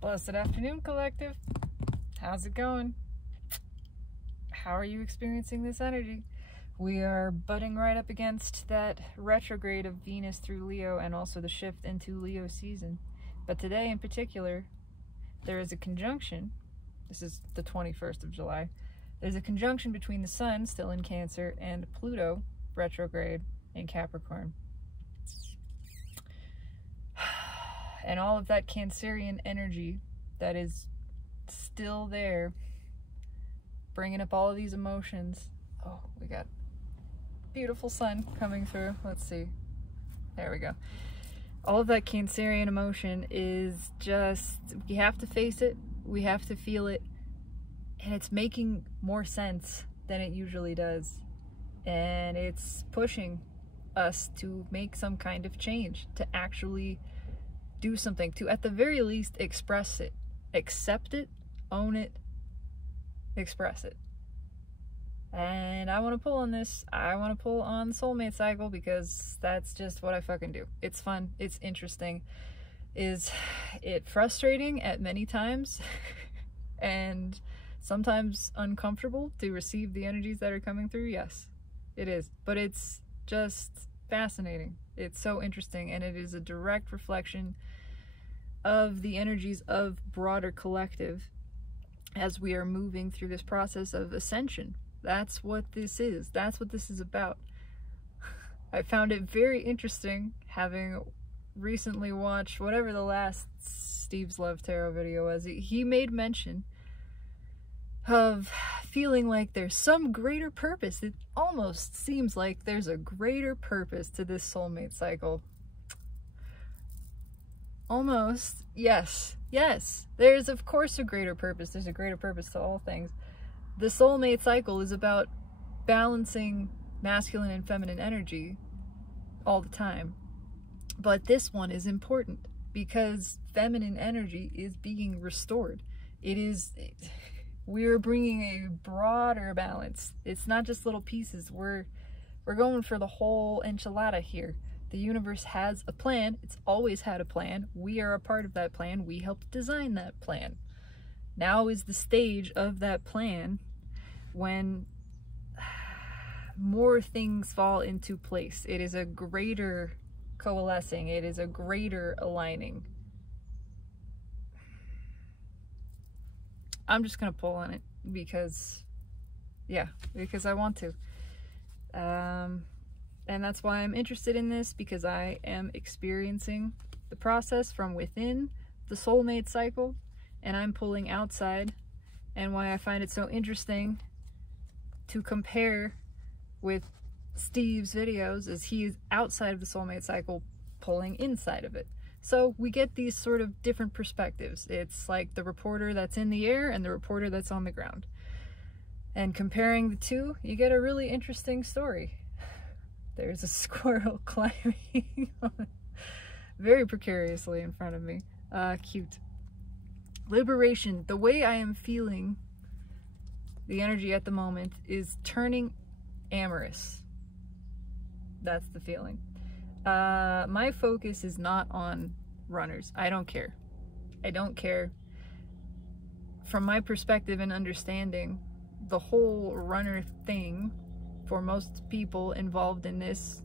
Blessed afternoon, collective. How's it going? How are you experiencing this energy? We are butting right up against that retrograde of Venus through Leo and also the shift into Leo season. But today in particular, there is a conjunction. This is the 21st of July. There's a conjunction between the Sun, still in Cancer, and Pluto, retrograde in Capricorn. And all of that Cancerian energy that is still there, bringing up all of these emotions. Oh, we got beautiful sun coming through. Let's see. There we go. All of that Cancerian emotion is just, we have to face it, we have to feel it, and it's making more sense than it usually does. And it's pushing us to make some kind of change, to actually do something, to at the very least express it, accept it, own it, express it. And I want to pull on this. I want to pull on the soulmate cycle because that's just what I fucking do. It's fun, it's interesting. Is it frustrating at many times and sometimes uncomfortable to receive the energies that are coming through? Yes, it is. But it's just fascinating. It's so interesting, and it is a direct reflection of the energies of broader collective as we are moving through this process of ascension. That's what this is. That's what this is about. I found it very interesting, having recently watched whatever the last Steve's Love Tarot video was. He made mention of feeling like there's some greater purpose. It almost seems like there's a greater purpose to this soulmate cycle. Almost. Yes. Yes. There's of course a greater purpose. There's a greater purpose to all things. The soulmate cycle is about balancing masculine and feminine energy all the time. But this one is important because feminine energy is being restored. We're bringing a broader balance. It's not just little pieces. We're going for the whole enchilada here. The universe has a plan. It's always had a plan. We are a part of that plan. We helped design that plan. Now is the stage of that plan when more things fall into place. It is a greater coalescing. It is a greater aligning. I'm just gonna pull on it because, yeah, because I want to. And that's why I'm interested in this, because I am experiencing the process from within the soulmate cycle, and I'm pulling outside, and why I find it so interesting to compare with Steve's videos is he is outside of the soulmate cycle pulling inside of it. So we get these sort of different perspectives. It's like the reporter that's in the air and the reporter that's on the ground. And comparing the two, you get a really interesting story. There's a squirrel climbing very precariously in front of me. Cute. Liberation. The way I am feeling the energy at the moment is turning amorous. That's the feeling. My focus is not on runners. I don't care. I don't care. From my perspective and understanding, the whole runner thing, for most people involved in this,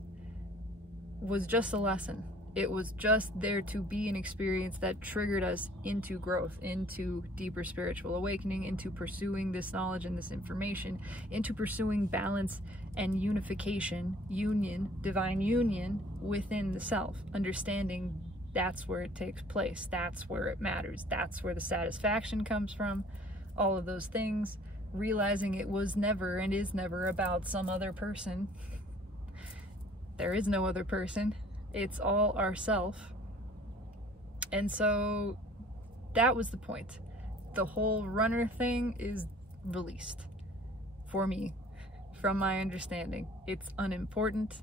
was just a lesson. It was just there to be an experience that triggered us into growth, into deeper spiritual awakening, into pursuing this knowledge and this information, into pursuing balance and unification, union, divine union within the self, understanding that's where it takes place, that's where it matters, that's where the satisfaction comes from, all of those things, realizing it was never and is never about some other person. There is no other person. It's all ourself. And so that was the point. The whole runner thing is released for me, from my understanding. It's unimportant.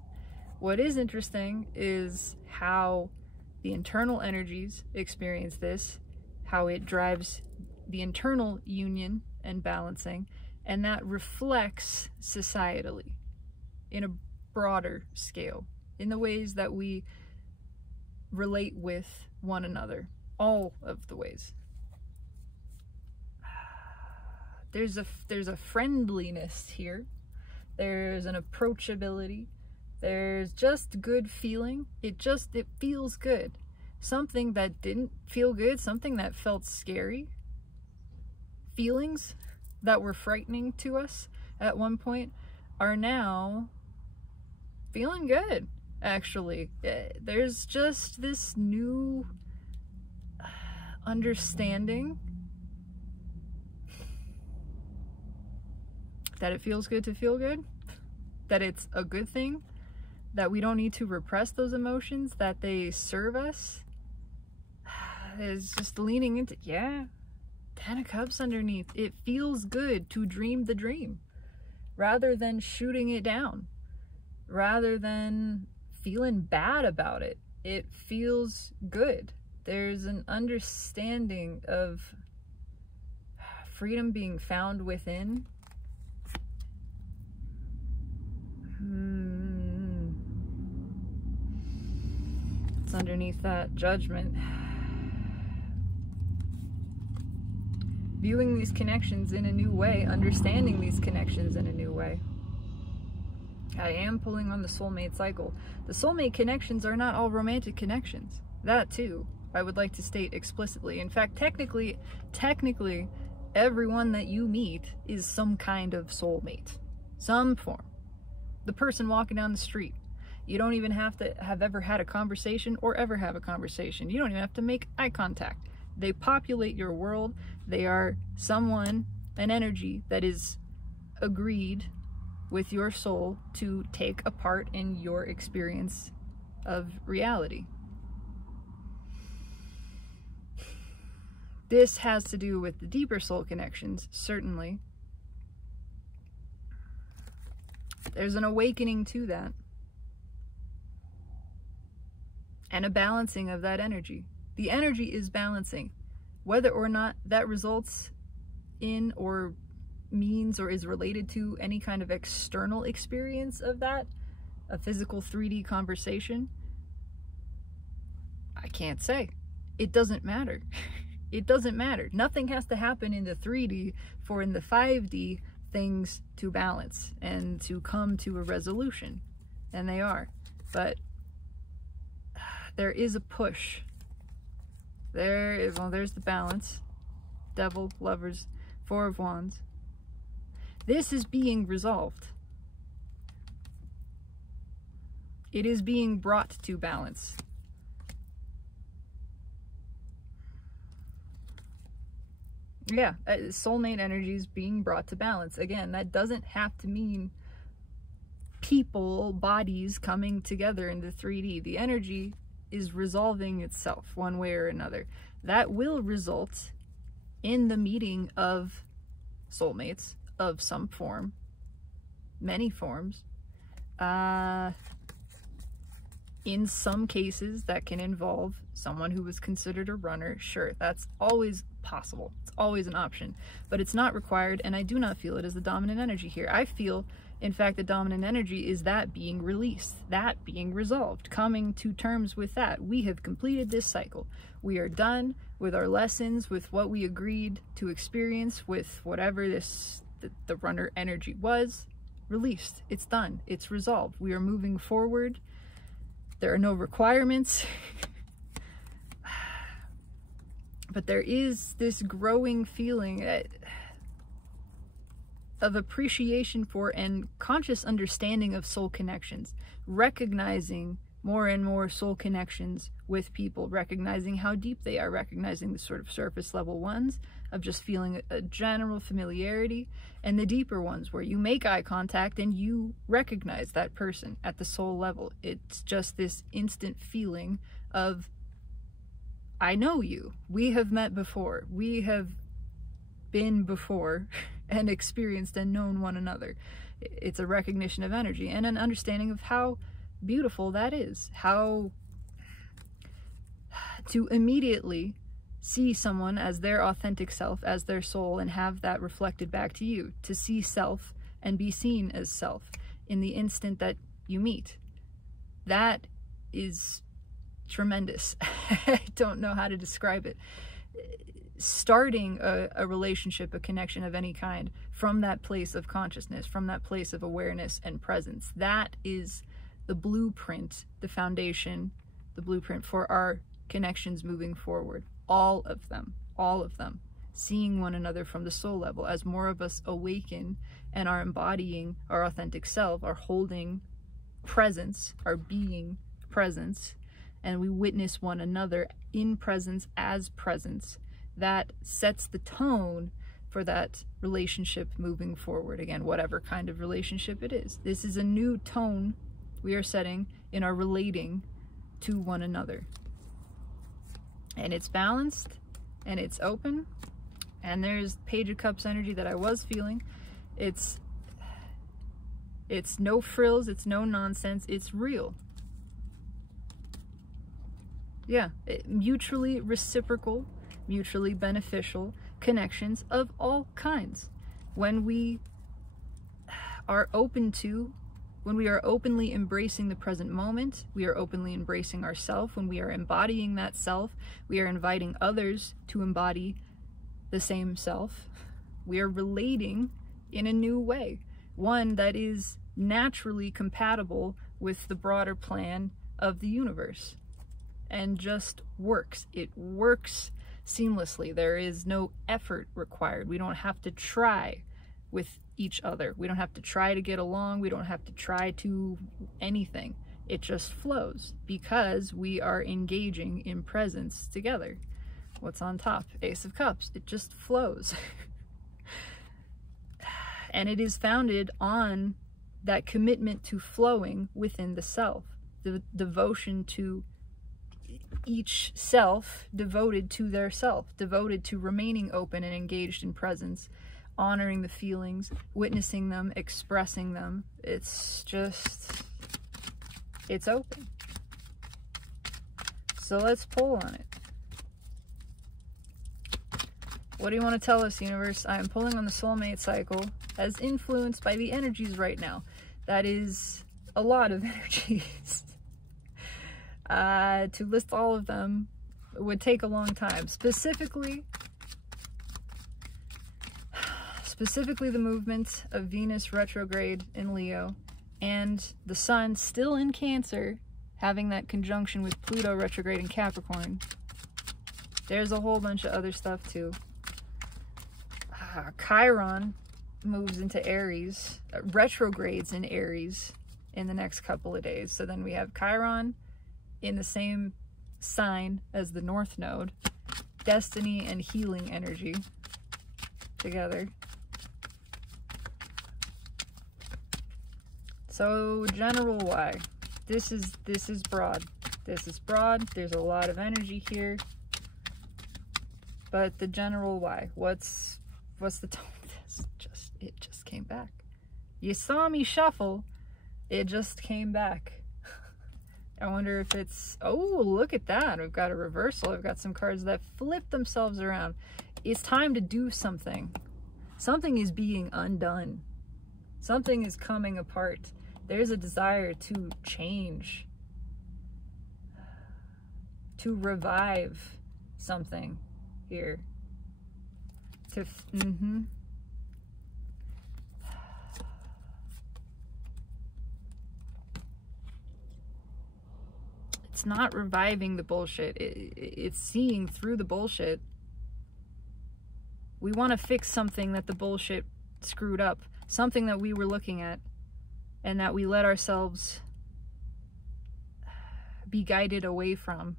What is interesting is how the internal energies experience this, how it drives the internal union and balancing, and that reflects societally in a broader scale, in the ways that we relate with one another, all of the ways. There's a friendliness here. There's an approachability. There's just good feeling. It feels good. Something that didn't feel good, something that felt scary, feelings that were frightening to us at one point are now feeling good, actually. There's just this new understanding that it feels good to feel good, that it's a good thing, that we don't need to repress those emotions, that they serve us. It's just leaning into, yeah, 10 of Cups underneath. It feels good to dream the dream rather than shooting it down, rather than feeling bad about it. It feels good. There's an understanding of freedom being found within. It's underneath that judgment. Viewing these connections in a new way, understanding these connections in a new way. I am pulling on the soulmate cycle. The soulmate connections are not all romantic connections. That too, I would like to state explicitly. In fact, technically, everyone that you meet is some kind of soulmate. Some form. The person walking down the street. You don't even have to have ever had a conversation or ever have a conversation. You don't even have to make eye contact. They populate your world. They are someone, an energy that is agreed with your soul to take a part in your experience of reality. This has to do with the deeper soul connections, certainly. There's an awakening to that. And a balancing of that energy. The energy is balancing. Whether or not that results in or means or is related to any kind of external experience of that, a physical 3D conversation, I can't say. It doesn't matter. It doesn't matter. Nothing has to happen in the 3D for in the 5D things to balance and to come to a resolution. And they are. But there is a push. There's the balance. Devil, Lovers, Four of Wands. This is being resolved. It is being brought to balance. Yeah, soulmate energy is being brought to balance. Again, that doesn't have to mean people, bodies coming together in the 3D. The energy is resolving itself one way or another. That will result in the meeting of soulmates of some form, many forms. In some cases, that can involve someone who was considered a runner. Sure, that's always possible. It's always an option, but it's not required, and I do not feel it as the dominant energy here. I feel, in fact, the dominant energy is that being released, that being resolved, coming to terms with that. We have completed this cycle. We are done with our lessons, with what we agreed to experience, with whatever the runner energy was. Released. It's done. It's resolved. We are moving forward. There are no requirements. But there is this growing feeling of appreciation for and conscious understanding of soul connections, recognizing more and more soul connections with people, recognizing how deep they are, recognizing the sort of surface level ones of just feeling a general familiarity, and the deeper ones where you make eye contact and you recognize that person at the soul level. It's just this instant feeling of, I know you. We have met before. We have been before and experienced and known one another. It's a recognition of energy and an understanding of how beautiful that is. How to immediately see someone as their authentic self, as their soul, and have that reflected back to you. To see self and be seen as self in the instant that you meet. That is tremendous. I don't know how to describe it. starting a relationship, a connection of any kind, from that place of consciousness, from that place of awareness and presence. That is the blueprint, the foundation, the blueprint for our connections moving forward. All of them, seeing one another from the soul level. As more of us awaken and are embodying our authentic self, are holding presence, are being presence, and we witness one another in presence as presence, that sets the tone for that relationship moving forward. Again, whatever kind of relationship it is. This is a new tone we are setting in our relating to one another. And it's balanced, and it's open, and there's Page of Cups energy that I was feeling. It's no frills, it's no nonsense, it's real. Yeah, mutually reciprocal, mutually beneficial connections of all kinds. When we are open to, when we are openly embracing the present moment, we are openly embracing ourself. When we are embodying that self, we are inviting others to embody the same self. We are relating in a new way, one that is naturally compatible with the broader plan of the universe, and just works. It works seamlessly. There is no effort required. We don't have to try with each other. We don't have to try to get along. We don't have to try to anything. It just flows because we are engaging in presence together. What's on top? Ace of Cups. It just flows. And it is founded on that commitment to flowing within the self, the devotion to each self, devoted to their self, devoted to remaining open and engaged in presence, honoring the feelings, witnessing them, expressing them. It's just, it's open. So let's pull on it. What do you want to tell us, universe? I am pulling on the soulmate cycle as influenced by the energies right now. That is a lot of energies. To list all of them would take a long time. Specifically the movement of Venus retrograde in Leo and the Sun still in Cancer, having that conjunction with Pluto retrograde in Capricorn. There's a whole bunch of other stuff too. Chiron moves into Aries, retrogrades in Aries in the next couple of days. So then we have Chiron in the same sign as the North Node, destiny and healing energy together. So general why. This is broad. This is broad. There's a lot of energy here. But the general why. What's the tone of this? It just came back. You saw me shuffle. It just came back. I wonder if it's, oh, look at that. We've got a reversal. I've got some cards that flip themselves around. It's time to do something. Something is being undone. Something is coming apart. There's a desire to change, to revive something here. It's not reviving the bullshit. It's seeing through the bullshit. We want to fix something that the bullshit screwed up. Something that we were looking at and that we let ourselves be guided away from.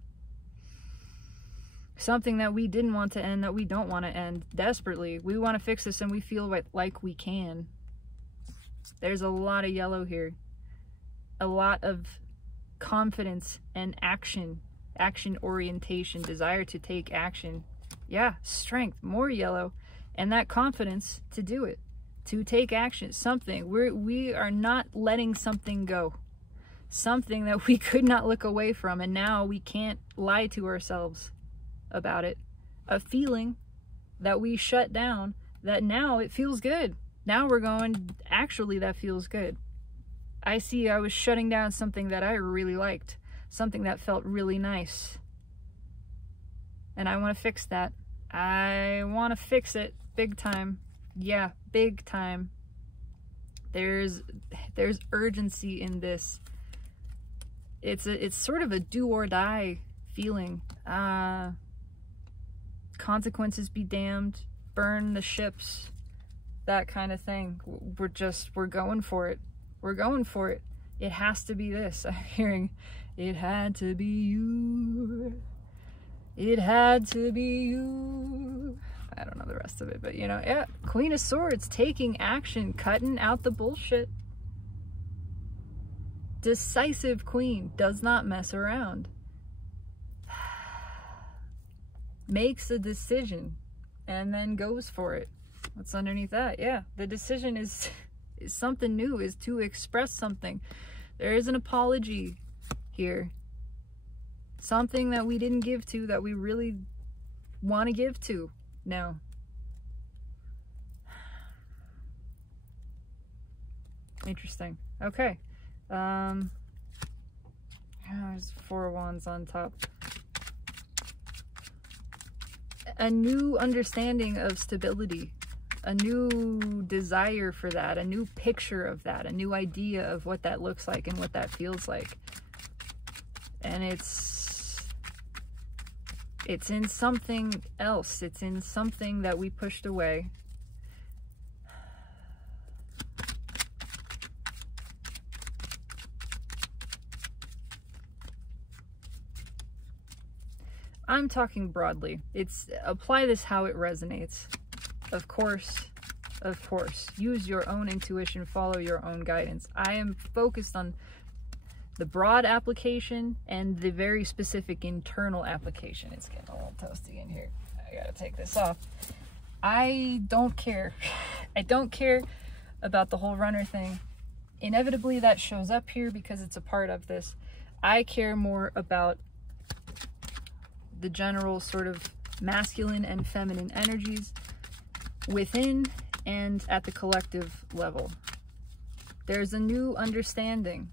Something that we didn't want to end, that we don't want to end desperately. We want to fix this and we feel like we can. There's a lot of yellow here. A lot of confidence and action orientation, desire to take action. Yeah, strength, more yellow, and that confidence to do it, to take action. Something we are not letting something go, something that we could not look away from, and now we can't lie to ourselves about it. A feeling that we shut down, that now it feels good. Now we're going, actually that feels good. I was shutting down something that I really liked, something that felt really nice. And I want to fix that. I want to fix it big time. Yeah, big time. There's urgency in this. It's sort of a do or die feeling. Consequences be damned, burn the ships, that kind of thing. We're going for it. We're going for it. It has to be this. I'm hearing, it had to be you. It had to be you. I don't know the rest of it, but you know, yeah. Queen of Swords, taking action, cutting out the bullshit. Decisive queen, does not mess around. Makes a decision and then goes for it. What's underneath that? Yeah, the decision is something new, is to express something. There is an apology here. Something that we didn't give to, that we really want to give to now. Interesting. Okay. There's 4 wands on top. A new understanding of stability, a new desire for that, a new picture of that, a new idea of what that looks like and what that feels like. And it's in something else. It's in something that we pushed away. I'm talking broadly. Apply this how it resonates. Of course, use your own intuition, follow your own guidance. I am focused on the broad application and the very specific internal application. It's getting a little toasty in here. I gotta take this off. I don't care. I don't care about the whole runner thing. Inevitably that shows up here because it's a part of this. I care more about the general sort of masculine and feminine energies within and at the collective level. There's a new understanding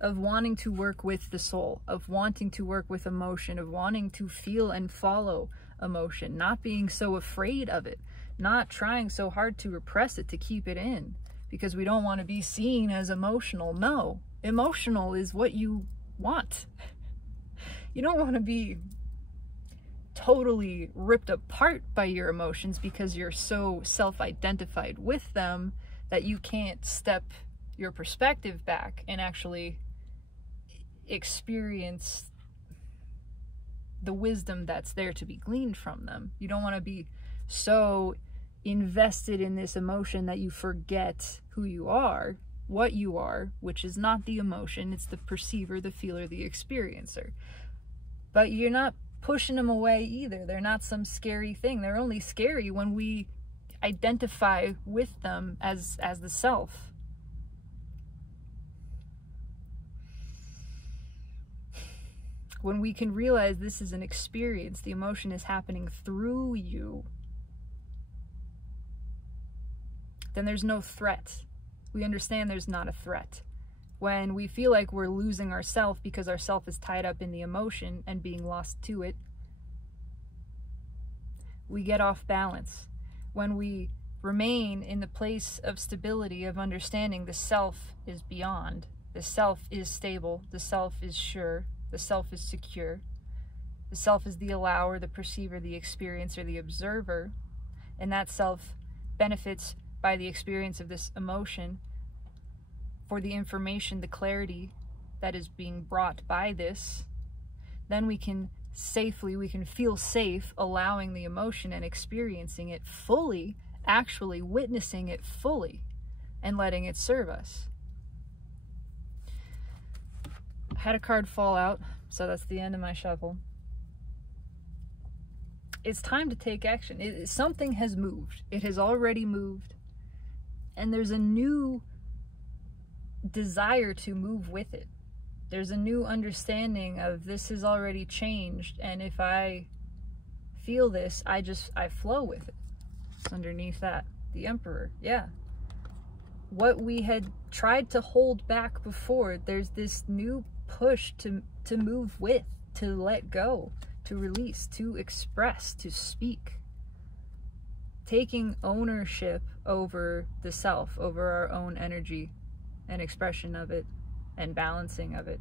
of wanting to work with the soul, of wanting to work with emotion, of wanting to feel and follow emotion, not being so afraid of it, not trying so hard to repress it, to keep it in, because we don't want to be seen as emotional. No, emotional is what you want. You don't want to be totally ripped apart by your emotions because you're so self-identified with them that you can't step your perspective back and actually experience the wisdom that's there to be gleaned from them. You don't want to be so invested in this emotion that you forget who you are, what you are, which is not the emotion, it's the perceiver, the feeler, the experiencer. But you're not pushing them away either. They're not some scary thing. They're only scary when we identify with them as the self. When we can realize this is an experience, the emotion is happening through you, then there's no threat. We understand there's not a threat. When we feel like we're losing ourself because our self is tied up in the emotion and being lost to it, we get off balance. When we remain in the place of stability, of understanding the self is beyond, the self is stable, the self is sure, the self is secure, the self is the allower, the perceiver, the experiencer, the observer, and that self benefits by the experience of this emotion for the information, the clarity that is being brought by this. Then we can feel safe allowing the emotion and experiencing it fully, actually witnessing it fully, and letting it serve us. I had a card fall out, so that's the end of my shuffle. It's time to take action. Something has moved. It has already moved. And there's a new desire to move with it. There's a new understanding of this has already changed, and if I feel this, I flow with it. It's underneath that, the Emperor. Yeah, what we had tried to hold back before, there's this new push to move with, to let go, to release, to express, to speak. Taking ownership over the self, over our own energy and expression of it and balancing of it.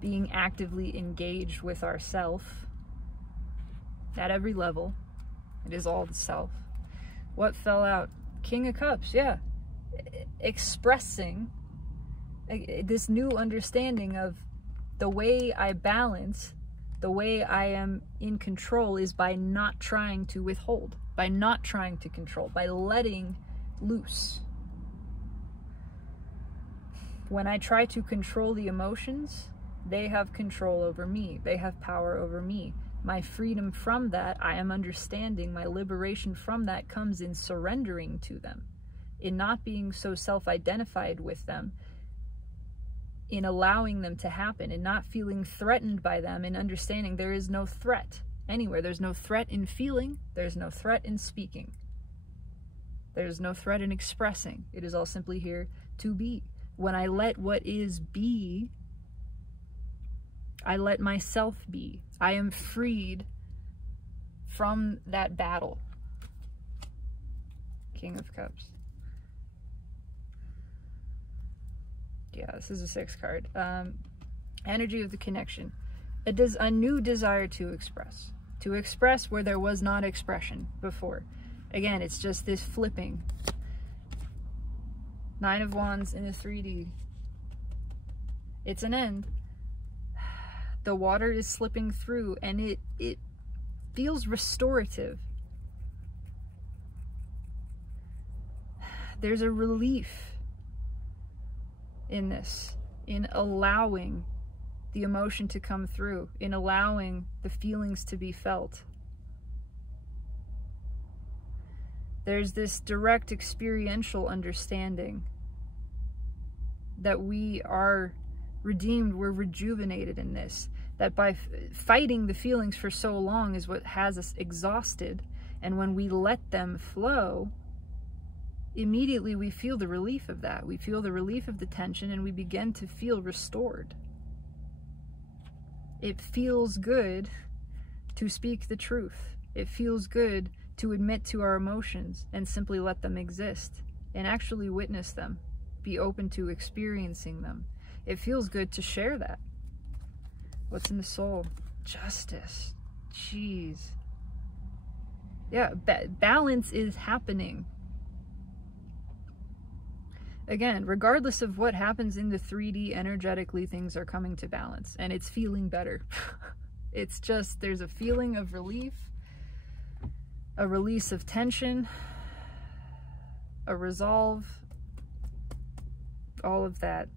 Being actively engaged with ourself at every level. It is all the self. What fell out? King of Cups, yeah. Expressing this new understanding of the way I balance, the way I am in control is by not trying to withhold, by not trying to control, by letting loose. When I try to control the emotions, they have control over me. They have power over me. My freedom from that, I am understanding, my liberation from that comes in surrendering to them, in not being so self-identified with them, in allowing them to happen, in not feeling threatened by them, in understanding there is no threat anywhere. There's no threat in feeling. There's no threat in speaking. There's no threat in expressing. It is all simply here to be. When I let what is be, I let myself be. I am freed from that battle. King of Cups. Yeah, this is a 6 card. Energy of the connection. A new desire to express. To express where there was not expression before. Again, it's just this flipping. 9 of Wands in a 3D. It's an end. The water is slipping through and it feels restorative. There's a relief in this, in allowing the emotion to come through, in allowing the feelings to be felt. There's this direct experiential understanding that we are redeemed, we're rejuvenated in this, that by fighting the feelings for so long is what has us exhausted, and when we let them flow, immediately we feel the relief of that. We feel the relief of the tension and we begin to feel restored. It feels good to speak the truth. It feels good to admit to our emotions and simply let them exist and actually witness them, be open to experiencing them. It feels good to share that. What's in the soul? Justice. Jeez. Yeah, balance is happening. Again, regardless of what happens in the 3D, energetically, things are coming to balance and it's feeling better. It's just, there's a feeling of relief, a release of tension, a resolve, all of that.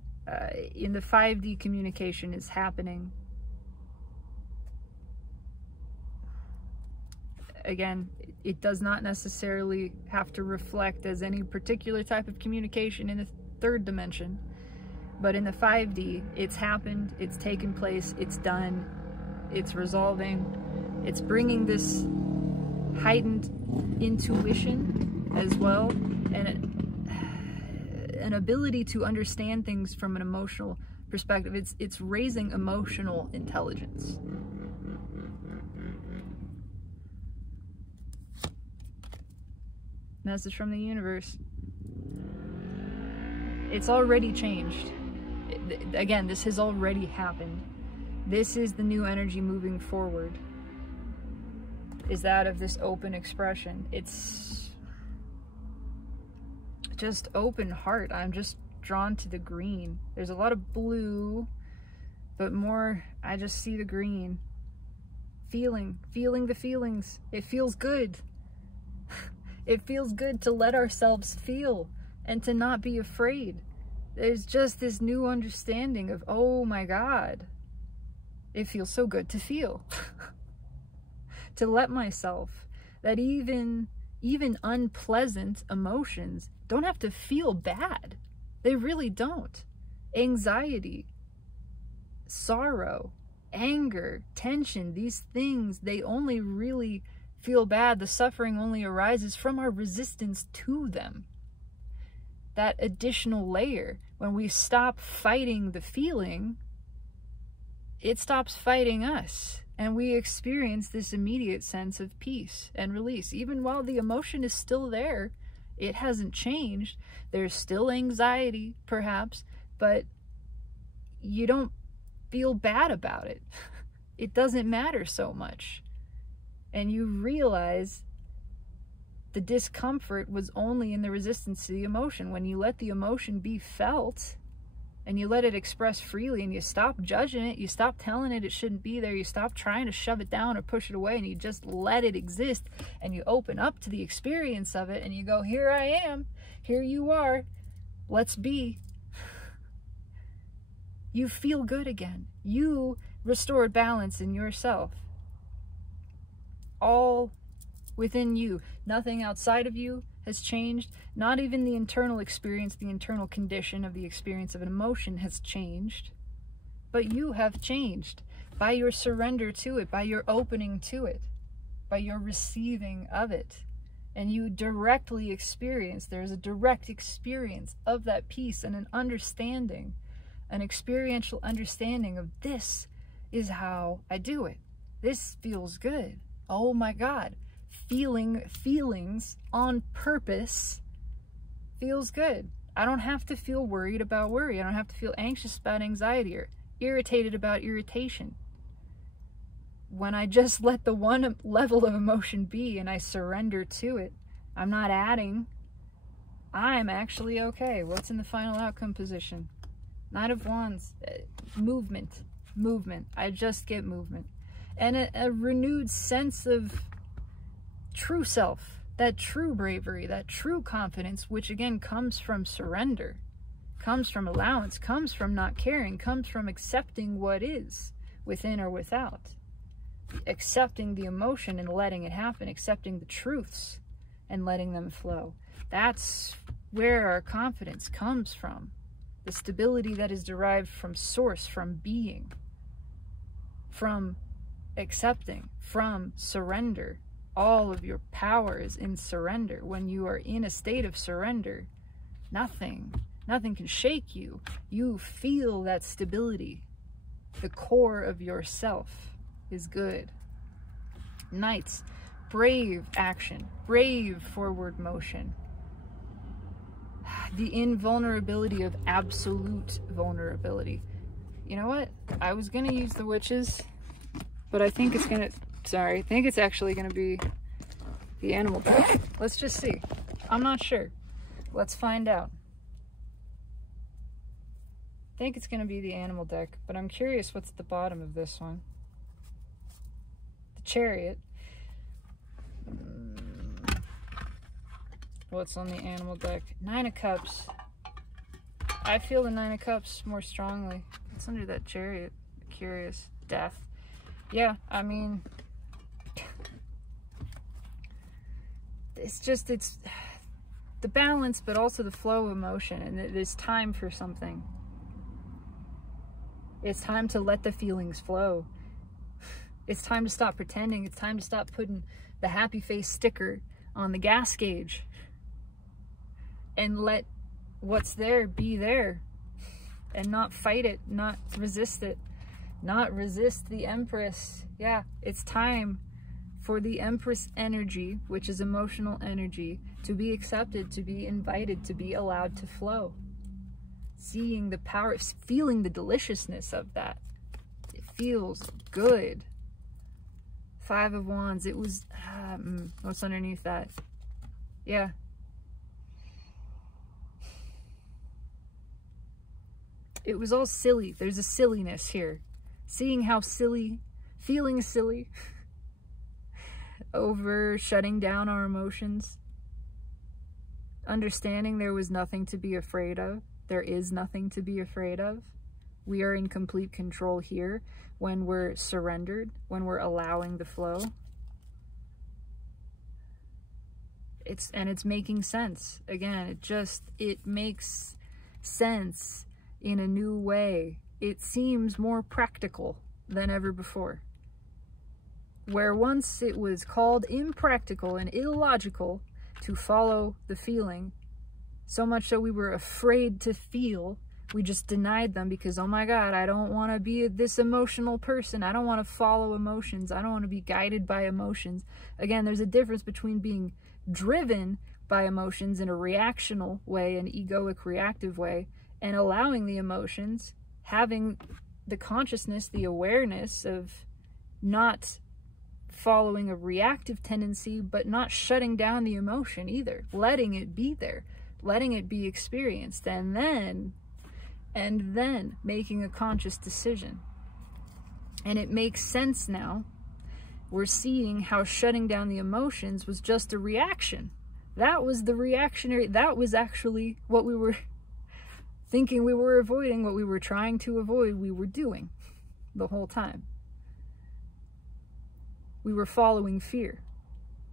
In the 5D, communication is happening. Again, it does not necessarily have to reflect as any particular type of communication in the 3rd dimension, but in the 5D, it's happened, it's taken place, it's done, it's resolving, it's bringing this heightened intuition as well, and an ability to understand things from an emotional perspective. It's raising emotional intelligence. Message from the universe. It's already changed. Again, this has already happened. This is the new energy moving forward. Is that of this open expression. It's just open heart. I'm just drawn to the green. There's a lot of blue, but more, I just see the green. Feeling the feelings. It feels good. It feels good to let ourselves feel and to not be afraid. There's just this new understanding of, oh my God, it feels so good to feel. To let myself, that even unpleasant emotions don't have to feel bad. They really don't. Anxiety, sorrow, anger, tension, these things, they only really feel bad. The suffering only arises from our resistance to them. That additional layer, when we stop fighting the feeling it stops fighting us. And we experience this immediate sense of peace and release. Even while the emotion is still there, it hasn't changed. There's still anxiety, perhaps, but you don't feel bad about it. It doesn't matter so much. And you realize the discomfort was only in the resistance to the emotion. When you let the emotion be felt, and you let it express freely, and you stop judging it, you stop telling it shouldn't be there, you stop trying to shove it down or push it away, and you just let it exist, and you open up to the experience of it, and you go, here I am, here you are, let's be. You feel good again. You restored balance in yourself. All within you. Nothing outside of you has changed. Not even the internal experience, the internal condition of the experience of an emotion has changed. But you have changed by your surrender to it, by your opening to it, by your receiving of it. And you directly experience, there's a direct experience of that peace and an understanding, an experiential understanding of this is how I do it. This feels good. Oh my God. Feeling feelings on purpose feels good. I don't have to feel worried about worry. I don't have to feel anxious about anxiety or irritated about irritation. When I just let the one level of emotion be and I surrender to it, I'm not adding. I'm actually okay. What's in the final outcome position? Knight of Wands. Movement. Movement. I just get movement. And a renewed sense of true self, that true bravery, that true confidence, which again comes from surrender, comes from allowance, comes from not caring, comes from accepting what is, within or without, accepting the emotion and letting it happen, accepting the truths and letting them flow. That's where our confidence comes from, the stability that is derived from source, from being, from accepting, from surrender. All of your power is in surrender. When you are in a state of surrender, nothing can shake you. You feel that stability. The core of yourself is good. Knights, brave action, brave forward motion. The invulnerability of absolute vulnerability. You know what? I was gonna use the witches, but I think it's gonna, I think it's actually gonna be the animal deck. Let's just see. I'm not sure. Let's find out. I think it's gonna be the animal deck, but I'm curious what's at the bottom of this one. The Chariot. What's on the animal deck? Nine of Cups. I feel the Nine of Cups more strongly. What's under that Chariot? Curious. Death. Yeah, I mean, it's just, it's the balance, but also the flow of emotion, and it is time for something. It's time to let the feelings flow. It's time to stop pretending. It's time to stop putting the happy face sticker on the gas gauge and let what's there be there and not fight it, not resist it, not resist the Empress. Yeah, it's time for the Empress energy, which is emotional energy, to be accepted, to be invited, to be allowed to flow. Seeing the power, feeling the deliciousness of that. It feels good. Five of Wands. It was, what's underneath that? Yeah. It was all silly. There's a silliness here. Seeing how silly, feeling silly over shutting down our emotions. Understanding there was nothing to be afraid of. There is nothing to be afraid of. We are in complete control here when we're surrendered, when we're allowing the flow. It's making sense. Again, it makes sense in a new way. It seems more practical than ever before. Where once it was called impractical and illogical to follow the feeling, so much so we were afraid to feel, We just denied them because, oh my God, I don't want to be this emotional person. I don't want to follow emotions. I don't want to be guided by emotions. Again, there's a difference between being driven by emotions in a reactional way, an egoic reactive way, and allowing the emotions, having the consciousness, the awareness of not following a reactive tendency, but not shutting down the emotion either, letting it be there, letting it be experienced, and then making a conscious decision. And it makes sense now. We're seeing how shutting down the emotions was just a reaction. That was the reactionary, that was actually what we were thinking we were avoiding, what we were trying to avoid, we were doing the whole time. We were following fear.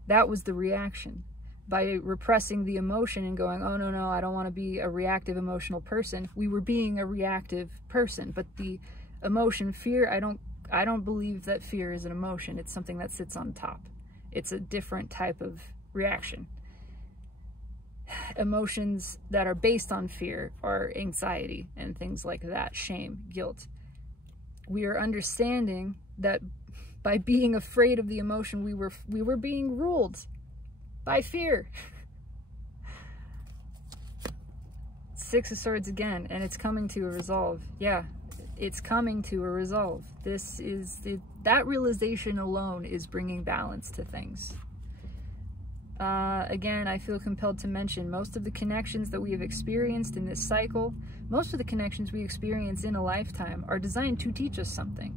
That was the reaction. By repressing the emotion and going, oh no, I don't want to be a reactive emotional person, we were being a reactive person. But the emotion, fear, I don't believe that fear is an emotion. It's something that sits on top. It's a different type of reaction. Emotions that are based on fear are anxiety and things like that, shame, guilt. We are understanding that by being afraid of the emotion, we were being ruled by fear. Six of Swords again, and it's coming to a resolve. Yeah, it's coming to a resolve. This is that realization alone is bringing balance to things. Again, I feel compelled to mention most of the connections that we have experienced in this cycle, most of the connections we experience in a lifetime are designed to teach us something.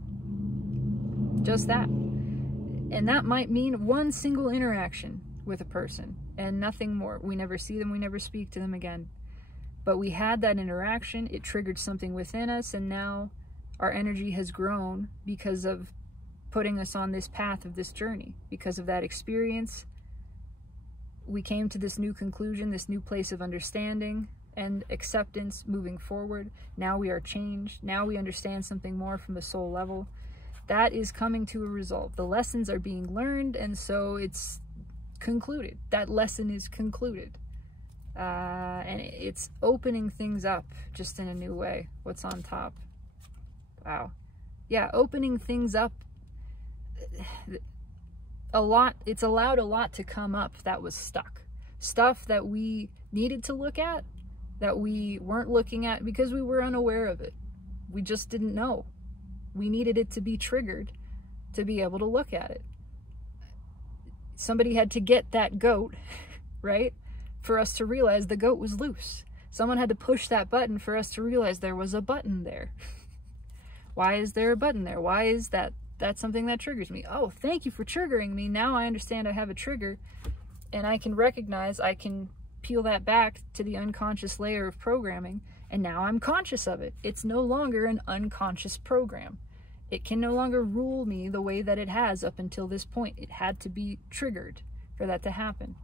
Just that. And that might mean one single interaction with a person and nothing more. We never see them, we never speak to them again. But we had that interaction, it triggered something within us, and now our energy has grown because of putting us on this path of this journey. Because of that experience, we came to this new conclusion, this new place of understanding and acceptance moving forward. Now we are changed. Now we understand something more from the soul level. That is coming to a resolve. The lessons are being learned, and so it's concluded. That lesson is concluded. And it's opening things up just in a new way. What's on top? Wow. Yeah, opening things up a lot. It's allowed a lot to come up that was stuck. Stuff that we needed to look at, that we weren't looking at because we were unaware of it. We just didn't know. We needed it to be triggered to be able to look at it. Somebody had to get that goat, right? For us to realize the goat was loose. Someone had to push that button for us to realize there was a button there. Why is there a button there? Why is that? That's something that triggers me. Oh, thank you for triggering me. Now I understand I have a trigger, and I can recognize, I can peel that back to the unconscious layer of programming, and now I'm conscious of it. It's no longer an unconscious program. It can no longer rule me the way that it has up until this point. It had to be triggered for that to happen.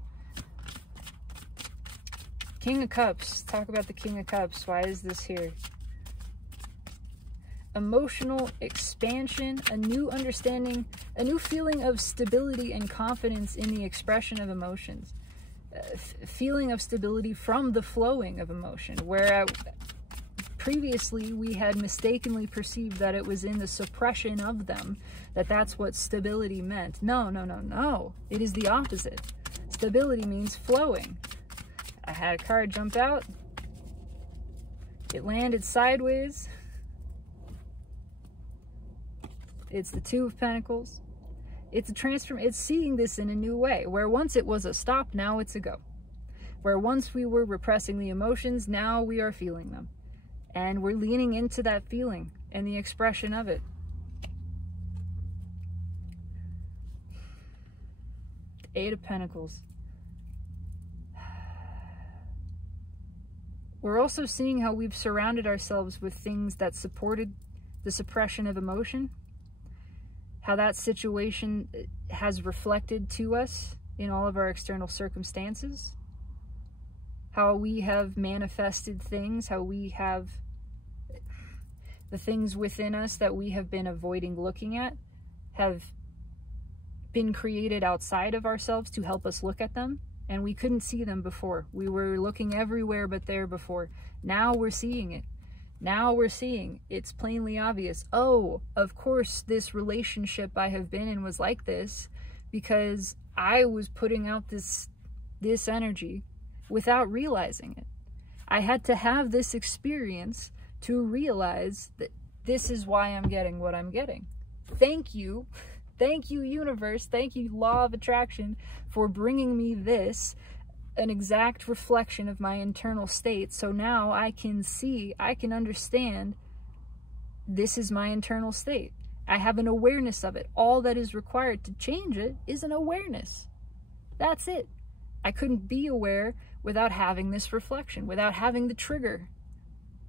King of Cups. Talk about the King of Cups. Why is this here? Emotional expansion, a new understanding, a new feeling of stability and confidence in the expression of emotions. Feeling of stability from the flowing of emotion, where previously we had mistakenly perceived that it was in the suppression of them, that's what stability meant. No. It is the opposite. Stability means flowing. I had a card jump out. It landed sideways. It's the Two of Pentacles. It's a it's seeing this in a new way, where once it was a stop, now it's a go. Where once we were repressing the emotions, now we are feeling them. And we're leaning into that feeling and the expression of it. The Eight of Pentacles. We're also seeing how we've surrounded ourselves with things that supported the suppression of emotion. How that situation has reflected to us in all of our external circumstances. How we have manifested things, how we have the things within us that we have been avoiding looking at have been created outside of ourselves to help us look at them, and we couldn't see them before. We were looking everywhere but there before. Now we're seeing it. Now we're seeing, it's plainly obvious. Oh, of course this relationship I have been in was like this because I was putting out this energy without realizing it. I had to have this experience to realize that this is why I'm getting what I'm getting. Thank you. Thank you, universe. Thank you, law of attraction, for bringing me this, an exact reflection of my internal state. So now I can see, I can understand this is my internal state. I have an awareness of it. All that is required to change it is an awareness. That's it. I couldn't be aware without having this reflection, without having the trigger,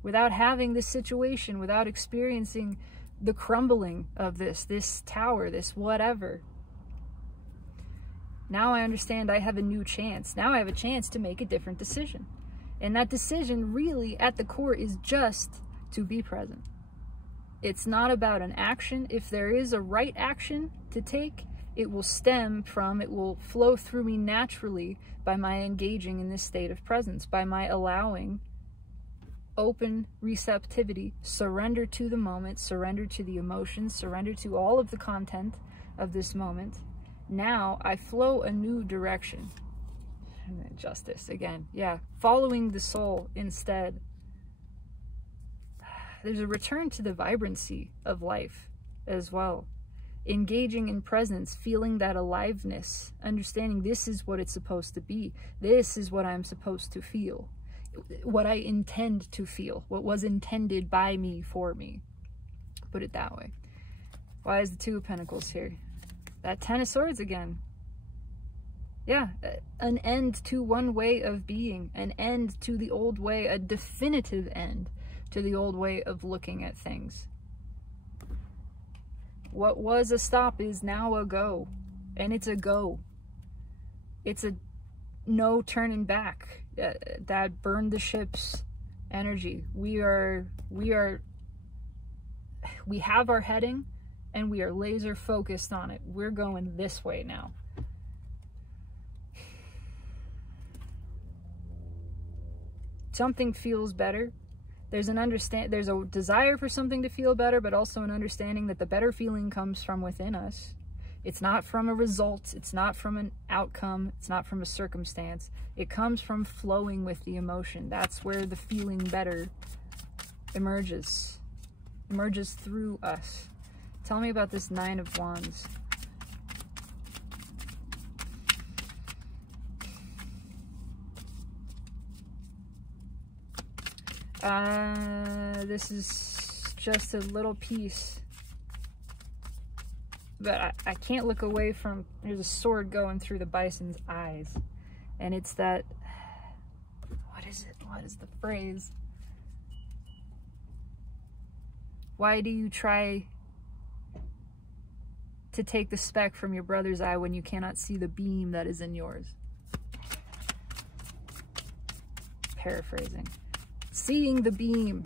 without having this situation, without experiencing the crumbling of this tower, this whatever. Now I understand I have a new chance. Now I have a chance to make a different decision. And that decision really at the core is just to be present. It's not about an action. If there is a right action to take, it will stem from, it will flow through me naturally by my engaging in this state of presence, by my allowing open receptivity, surrender to the moment, surrender to the emotions, surrender to all of the content of this moment. Now I flow a new direction. And then justice again. Yeah, following the soul instead. There's a return to the vibrancy of life as well. Engaging in presence, feeling that aliveness, understanding this is what it's supposed to be. This is what I'm supposed to feel. What I intend to feel. What was intended by me for me. Put it that way. Why is the Two of Pentacles here? That Ten of Swords again. Yeah, an end to one way of being. An end to the old way. A definitive end to the old way of looking at things. What was a stop is now a go. And it's a go. It's a no turning back. That burn the ships energy. We have our heading and we are laser focused on it. We're going this way now. Something feels better. There's a desire for something to feel better, but also an understanding that the better feeling comes from within us. It's not from a result. It's not from an outcome. It's not from a circumstance. It comes from flowing with the emotion. That's where the feeling better emerges through us. Tell me about this Nine of Wands. This is just a little piece. But I can't look away from, there's a sword going through the bison's eyes. And it's that, what is it? What is the phrase? Why do you try to take the speck from your brother's eye when you cannot see the beam that is in yours? Paraphrasing. Seeing the beam,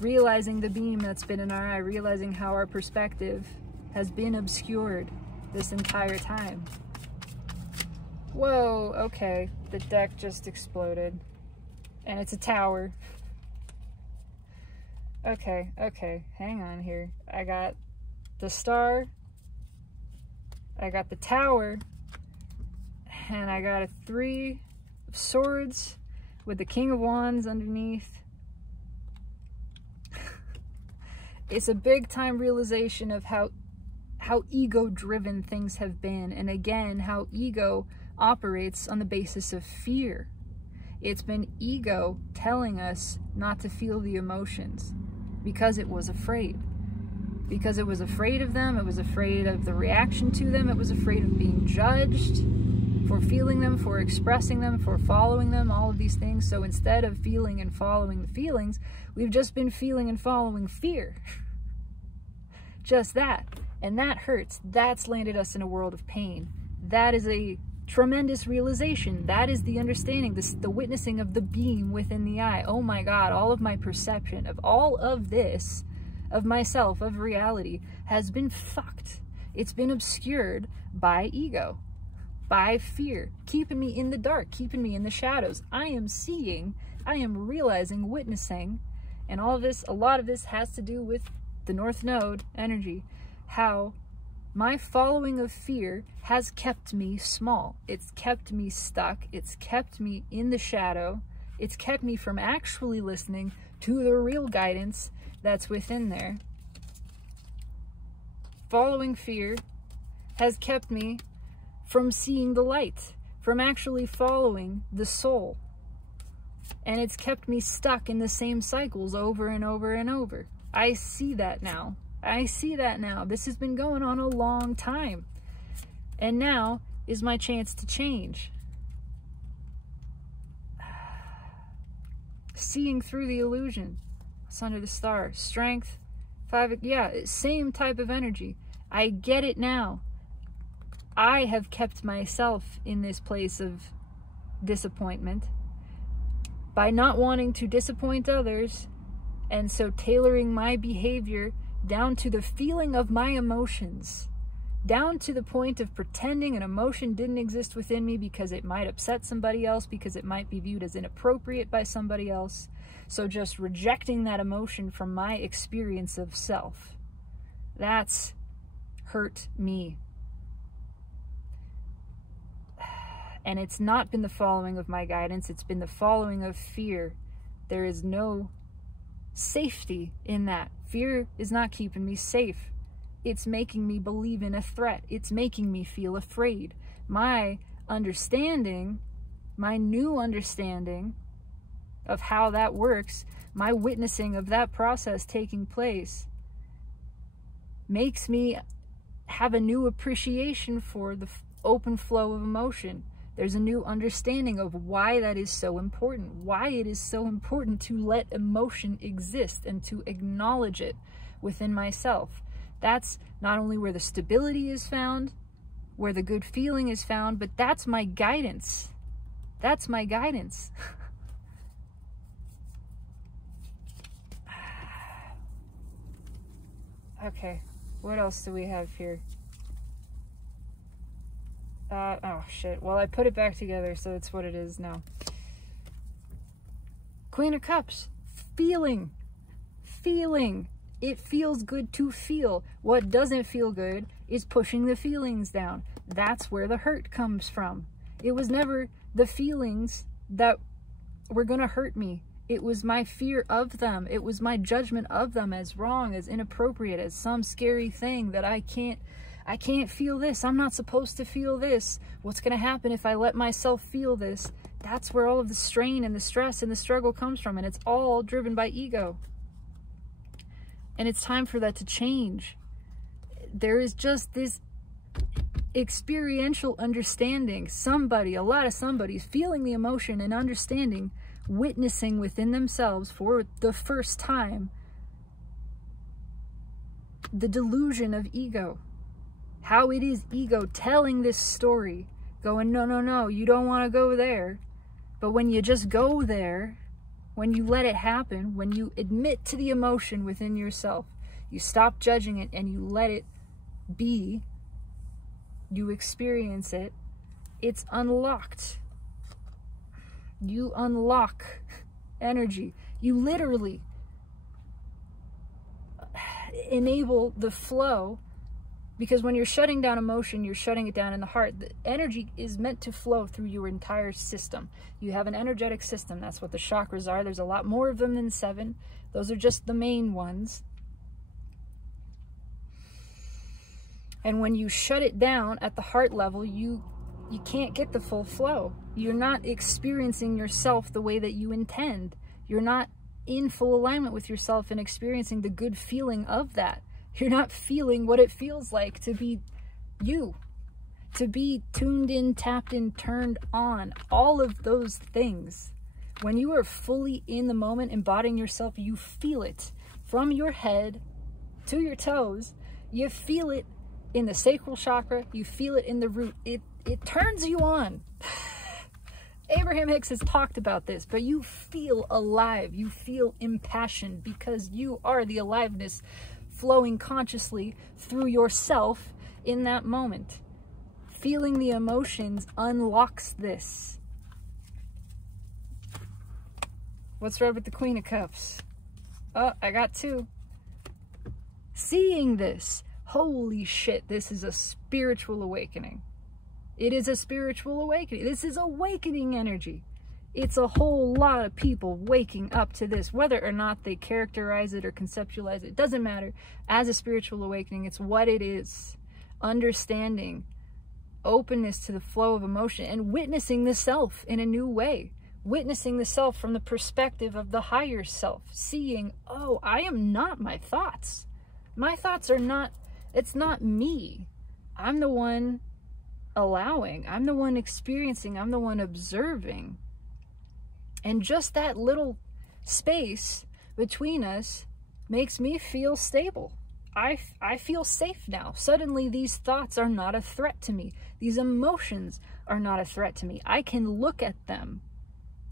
realizing the beam that's been in our eye, realizing how our perspective has been obscured this entire time. Whoa, okay, the deck just exploded. And it's a tower. Okay, hang on here. I got the star, I got the tower, and I got a Three of Swords with the King of Wands underneath. It's a big time realization of how ego-driven things have been, and again, how ego operates on the basis of fear. It's been ego telling us not to feel the emotions because it was afraid. Because it was afraid of them, it was afraid of the reaction to them, it was afraid of being judged for feeling them, for expressing them, for following them, all of these things. So instead of feeling and following the feelings, we've just been feeling and following fear. Just that. And that hurts. That's landed us in a world of pain. That is a tremendous realization. That is the understanding, the witnessing of the beam within the eye. Oh my God, all of my perception of all of this, of myself, of reality, has been fucked. It's been obscured by ego, by fear, keeping me in the dark, keeping me in the shadows. I am seeing, I am realizing, witnessing And all of this, a lot of this has to do with the North Node energy, how my following of fear has kept me small. It's kept me stuck. It's kept me in the shadow. It's kept me from actually listening to the real guidance that's within there. Following fear has kept me from seeing the light, from actually following the soul. And it's kept me stuck in the same cycles over and over and over. I see that now. I see that now. This has been going on a long time. And now is my chance to change. Seeing through the illusion. It's under the star. Strength. 5. Yeah, same type of energy. I get it now. I have kept myself in this place of disappointment by not wanting to disappoint others, and so tailoring my behavior down to the feeling of my emotions, down to the point of pretending an emotion didn't exist within me because it might upset somebody else, because it might be viewed as inappropriate by somebody else. So just rejecting that emotion from my experience of self. That's hurt me. And it's not been the following of my guidance, it's been the following of fear. There is no safety in that. Fear is not keeping me safe. It's making me believe in a threat. It's making me feel afraid. My understanding, my new understanding of how that works, my witnessing of that process taking place, makes me have a new appreciation for the open flow of emotion. There's a new understanding of why that is so important, why it is so important to let emotion exist and to acknowledge it within myself. That's not only where the stability is found, where the good feeling is found, but that's my guidance. That's my guidance. Okay, what else do we have here? Oh shit, well I put it back together, so it's what it is now. Queen of Cups, feeling. It feels good to feel. What doesn't feel good is pushing the feelings down. That's where the hurt comes from. It was never the feelings that were gonna hurt me. It was my fear of them. It was my judgment of them as wrong, as inappropriate, as some scary thing that I can't feel this. I'm not supposed to feel this. What's going to happen if I let myself feel this? That's where all of the strain and the stress and the struggle comes from. And it's all driven by ego. And it's time for that to change. There is just this experiential understanding. Somebody, a lot of somebody's feeling the emotion and understanding, witnessing within themselves for the first time the delusion of ego. How it is ego telling this story, going, no, no, no, you don't want to go there. But when you just go there, when you let it happen, when you admit to the emotion within yourself, you stop judging it and you let it be, you experience it, it's unlocked. You unlock energy. You literally enable the flow. Because when you're shutting down emotion, you're shutting it down in the heart. The energy is meant to flow through your entire system. You have an energetic system. That's what the chakras are. There's a lot more of them than 7. Those are just the main ones. And when you shut it down at the heart level, you can't get the full flow. You're not experiencing yourself the way that you intend. You're not in full alignment with yourself and experiencing the good feeling of that. You're not feeling what it feels like to be you, to be tuned in, tapped in, turned on, all of those things. When you are fully in the moment, embodying yourself, you feel it from your head to your toes. You feel it in the sacral chakra. You feel it in the root. It turns you on. Abraham Hicks has talked about this, but you feel alive. You feel impassioned because you are the aliveness flowing consciously through yourself in that moment. Feeling the emotions unlocks this. What's right with the Queen of Cups? Oh, I got 2. Seeing this. Holy shit, this is a spiritual awakening. It is a spiritual awakening. This is awakening energy. It's a whole lot of people waking up to this, whether or not they characterize it or conceptualize it. It doesn't matter. As a spiritual awakening, it's what it is. Understanding, openness to the flow of emotion, and witnessing the self in a new way. Witnessing the self from the perspective of the higher self. Seeing, oh, I am not my thoughts. My thoughts are not, it's not me. I'm the one allowing. I'm the one experiencing. I'm the one observing. And just that little space between us makes me feel stable. I feel safe now. Suddenly these thoughts are not a threat to me. These emotions are not a threat to me. I can look at them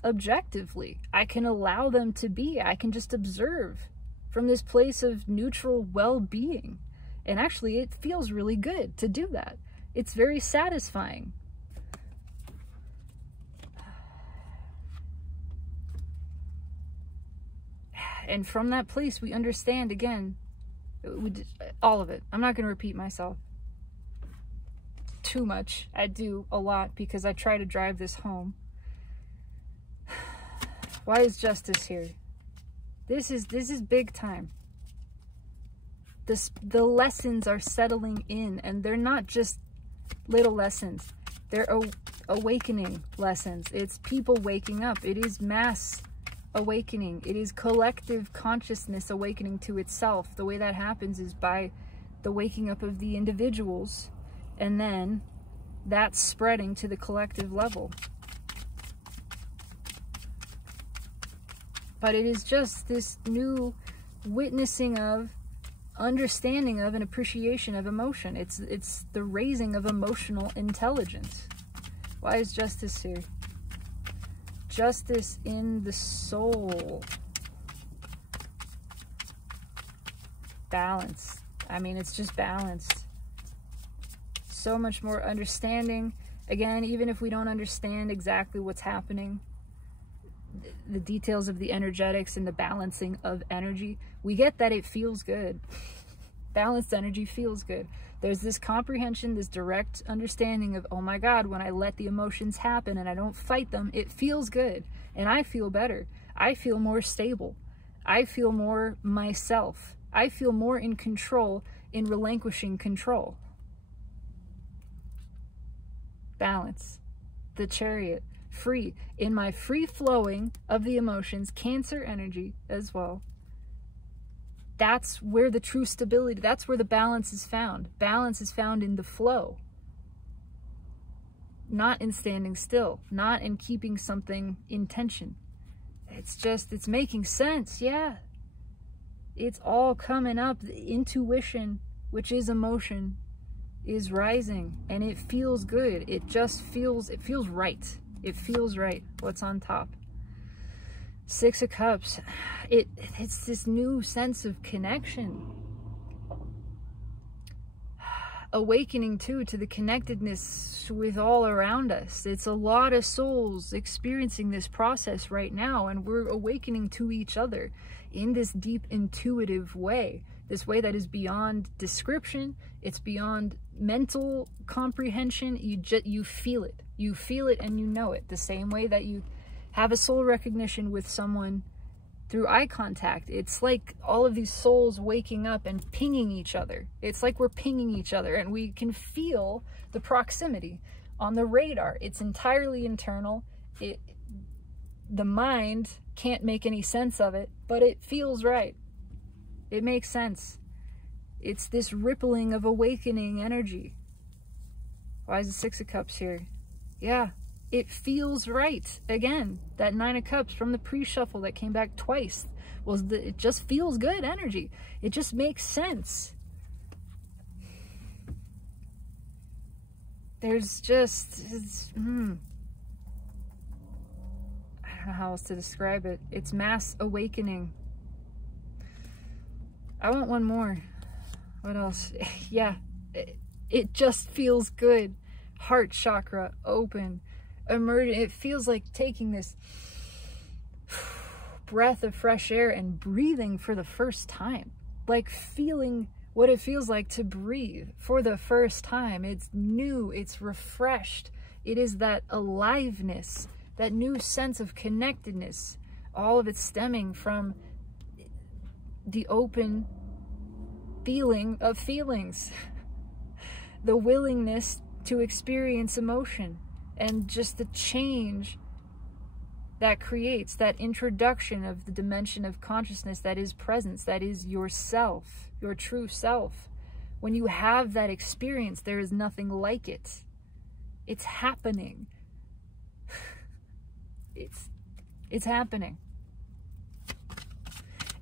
objectively. I can allow them to be. I can just observe from this place of neutral well-being. And actually it feels really good to do that. It's very satisfying. And from that place, we understand again, all of it. I'm not going to repeat myself too much. I do a lot because I try to drive this home. Why is justice here? This is big time. The lessons are settling in, and they're not just little lessons. They're awakening lessons. It's people waking up. It is mass awakening. It is collective consciousness awakening to itself. The way that happens is by the waking up of the individuals, and then that's spreading to the collective level. But it is just this new witnessing of, understanding of, and appreciation of emotion. It's the raising of emotional intelligence. Why is justice here? Justice in the soul. Balance. I mean, it's just balanced. So much more understanding. Again, even if we don't understand exactly what's happening, the details of the energetics and the balancing of energy, we get that it feels good. Balanced energy feels good. There's this comprehension, this direct understanding of, oh my God, when I let the emotions happen and I don't fight them, it feels good. And I feel better. I feel more stable. I feel more myself. I feel more in control in relinquishing control. Balance. The Chariot. Free. In my free flowing of the emotions, Cancer energy as well. That's where the true stability, that's where the balance is found. Balance is found in the flow. Not in standing still. Not in keeping something in tension. It's just, it's making sense, yeah. It's all coming up. The intuition, which is emotion, is rising. And it feels good. It just feels, it feels right. It feels right. What's on top? 6 of Cups. It's this new sense of connection. Awakening too to the connectedness with all around us. It's a lot of souls experiencing this process right now, and we're awakening to each other in this deep intuitive way. This way that is beyond description. It's beyond mental comprehension. You feel it. You feel it and you know it. The same way that you have a soul recognition with someone through eye contact. It's like all of these souls waking up and pinging each other. It's like we're pinging each other, and we can feel the proximity on the radar. It's entirely internal. The mind can't make any sense of it, but it feels right. It makes sense. It's this rippling of awakening energy. Why is the 6 of Cups here? Yeah, it feels right. Again, that 9 of Cups from the pre-shuffle that came back twice was it just feels good energy. It just makes sense. There's just, I don't know how else to describe it. It's mass awakening. I want one more. What else? Yeah, it just feels good. Heart chakra open. Emerging. It feels like taking this breath of fresh air and breathing for the first time. Like feeling what it feels like to breathe for the first time. It's new, it's refreshed. It is that aliveness, that new sense of connectedness, all of it stemming from the open feeling of feelings, the willingness to experience emotion, and just the change that creates that introduction of the dimension of consciousness that is presence, that is yourself, your true self. When you have that experience, there is nothing like it. It's happening. It's happening.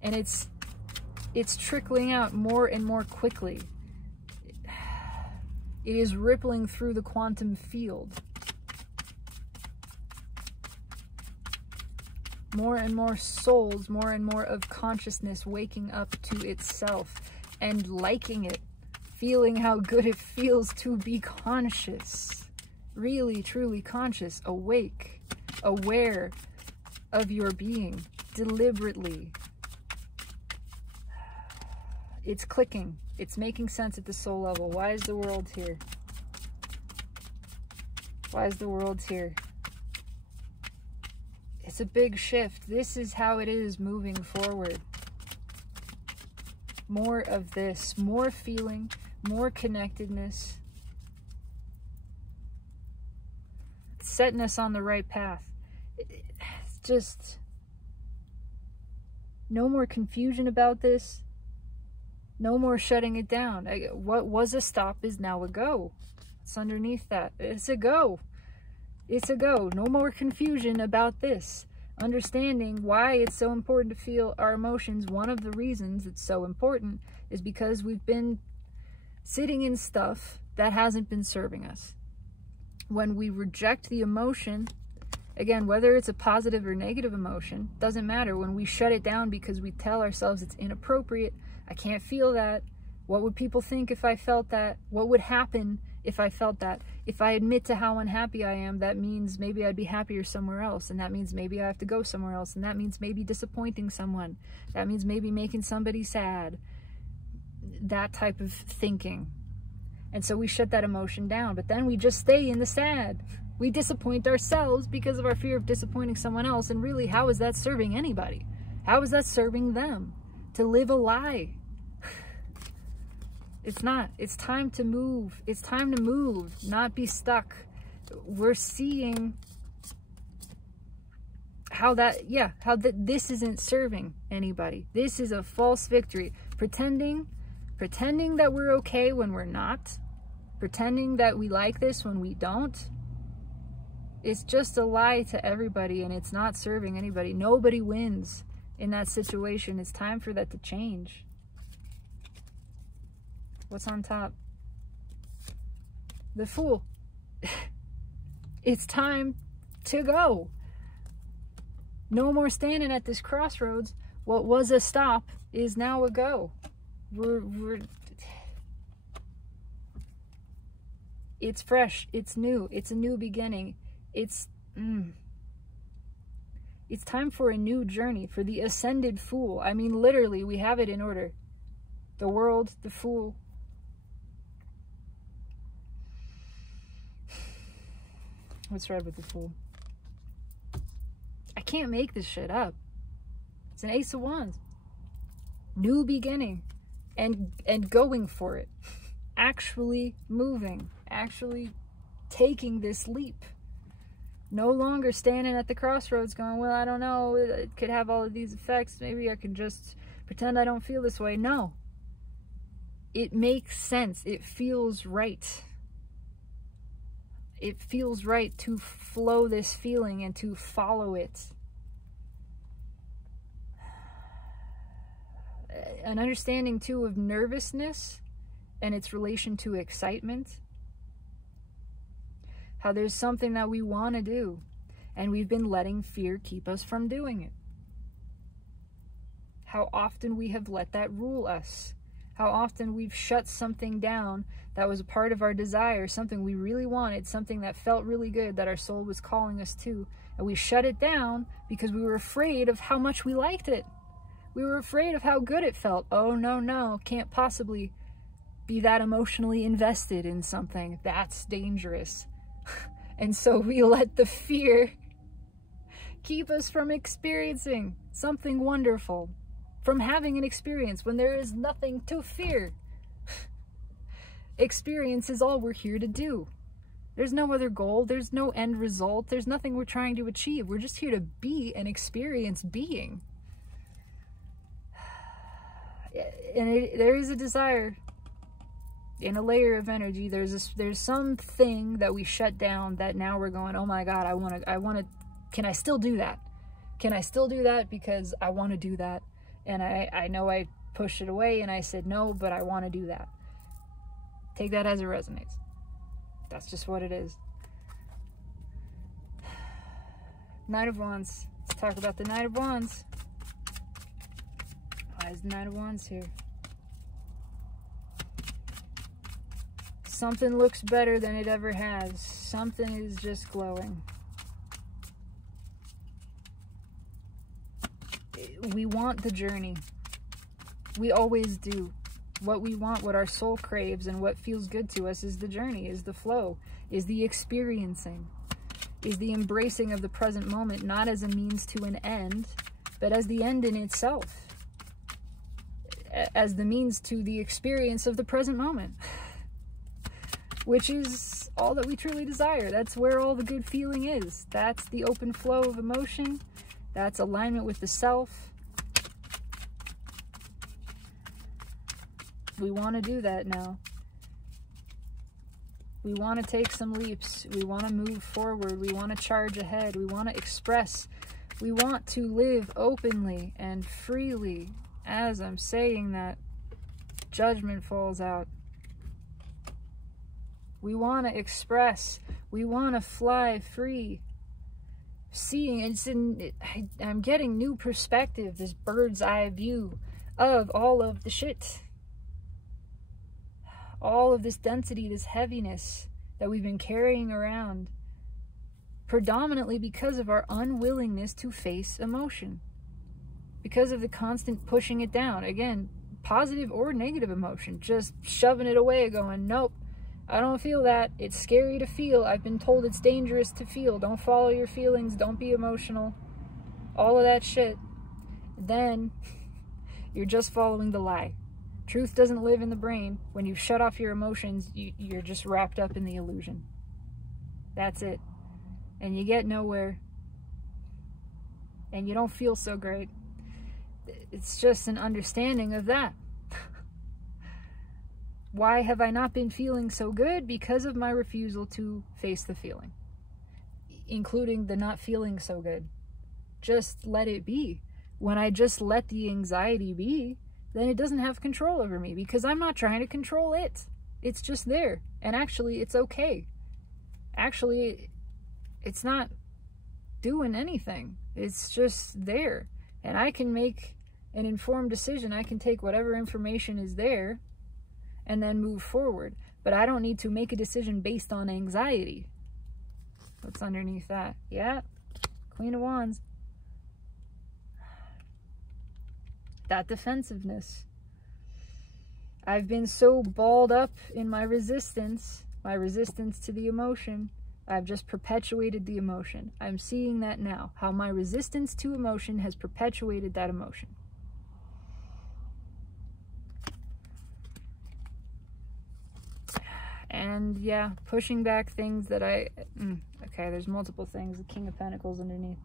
And it's trickling out more and more quickly. It is rippling through the quantum field. More and more souls, more and more of consciousness waking up to itself and liking it, feeling how good it feels to be conscious, really, truly conscious, awake, aware of your being, deliberately. It's clicking. It's making sense at the soul level. Why is the world here? Why is the world here? It's a big shift. This is how it is moving forward. More of this, more feeling, more connectedness. It's setting us on the right path. It's just no more confusion about this. No more shutting it down. What was a stop is now a go. It's underneath that. It's a go. It's a go. No more confusion about this. Understanding why it's so important to feel our emotions. One of the reasons it's so important is because we've been sitting in stuff that hasn't been serving us. When we reject the emotion, again, whether it's a positive or negative emotion, doesn't matter. When we shut it down because we tell ourselves it's inappropriate, I can't feel that. What would people think if I felt that? What would happen if I felt that? If I admit to how unhappy I am, that means maybe I'd be happier somewhere else. And that means maybe I have to go somewhere else. And that means maybe disappointing someone. That means maybe making somebody sad. That type of thinking. And so we shut that emotion down. But then we just stay in the sad. We disappoint ourselves because of our fear of disappointing someone else. And really, how is that serving anybody? How is that serving them? To live a lie. It's not. It's time to move. It's time to move, not be stuck. We're seeing how that, this isn't serving anybody. This is a false victory. Pretending that we're okay when we're not. Pretending that we like this when we don't. It's just a lie to everybody, and it's not serving anybody. Nobody wins in that situation. It's time for that to change. What's on top? The Fool. It's time to go. No more standing at this crossroads. What was a stop is now a go. It's fresh. It's new. It's a new beginning. It's time for a new journey, for the ascended Fool. I mean, literally, we have it in order. The world, the Fool. What's red with the Fool? I can't make this shit up. It's an Ace of Wands. New beginning. And going for it. Actually moving. Actually taking this leap. No longer standing at the crossroads going, well, I don't know, it could have all of these effects. Maybe I can just pretend I don't feel this way. No. It makes sense. It feels right. It feels right to flow this feeling and to follow it. An understanding, too, of nervousness and its relation to excitement. How there's something that we want to do, and we've been letting fear keep us from doing it. How often we have let that rule us. How often we've shut something down that was a part of our desire, something we really wanted, something that felt really good, that our soul was calling us to. And we shut it down because we were afraid of how much we liked it. We were afraid of how good it felt. Oh, no, can't possibly be that emotionally invested in something. That's dangerous. And so we let the fear keep us from experiencing something wonderful, from having an experience when there is nothing to fear. Experience is all we're here to do. There's no other goal. There's no end result. There's nothing we're trying to achieve. We're just here to be and experience being. And there is a desire in a layer of energy. There's something that we shut down that now we're going, oh my God, I want to, can I still do that? Can I still do that? Because I want to do that. And I know I pushed it away and I said no, but I want to do that. Take that as it resonates. That's just what it is. Knight of Wands. Let's talk about the Knight of Wands. Why is the Knight of Wands here? Something looks better than it ever has. Something is just glowing. We want the journey. We always do. What we want, what our soul craves, and what feels good to us is the journey, is the flow, is the experiencing, is the embracing of the present moment, not as a means to an end, but as the end in itself, as the means to the experience of the present moment, which is all that we truly desire. That's where all the good feeling is. That's the open flow of emotion. That's alignment with the self. We want to do that now. We want to take some leaps. We want to move forward. We want to charge ahead. We want to express. We want to live openly and freely. As I'm saying that, judgment falls out. We want to express. We want to fly free. Seeing, I'm getting new perspective, this bird's eye view of all of the shit. All of this density, this heaviness that we've been carrying around, predominantly because of our unwillingness to face emotion, because of the constant pushing it down. Again, positive or negative emotion, just shoving it away, going, nope, I don't feel that. It's scary to feel. I've been told it's dangerous to feel. Don't follow your feelings. Don't be emotional. All of that shit. Then you're just following the lie. Truth doesn't live in the brain. When you shut off your emotions, you're just wrapped up in the illusion. That's it. And you get nowhere. And you don't feel so great. It's just an understanding of that. Why have I not been feeling so good? Because of my refusal to face the feeling. Including the not feeling so good. Just let it be. When I just let the anxiety be, then it doesn't have control over me, because I'm not trying to control it. It's just there. And actually, it's okay. Actually, it's not doing anything. It's just there. And I can make an informed decision. I can take whatever information is there and then move forward. But I don't need to make a decision based on anxiety. What's underneath that? Yeah, Queen of Wands. That defensiveness. I've been so balled up in my resistance to the emotion. I've just perpetuated the emotion. I'm seeing that now, how my resistance to emotion has perpetuated that emotion. And yeah, pushing back things that okay, there's multiple things. The King of Pentacles underneath.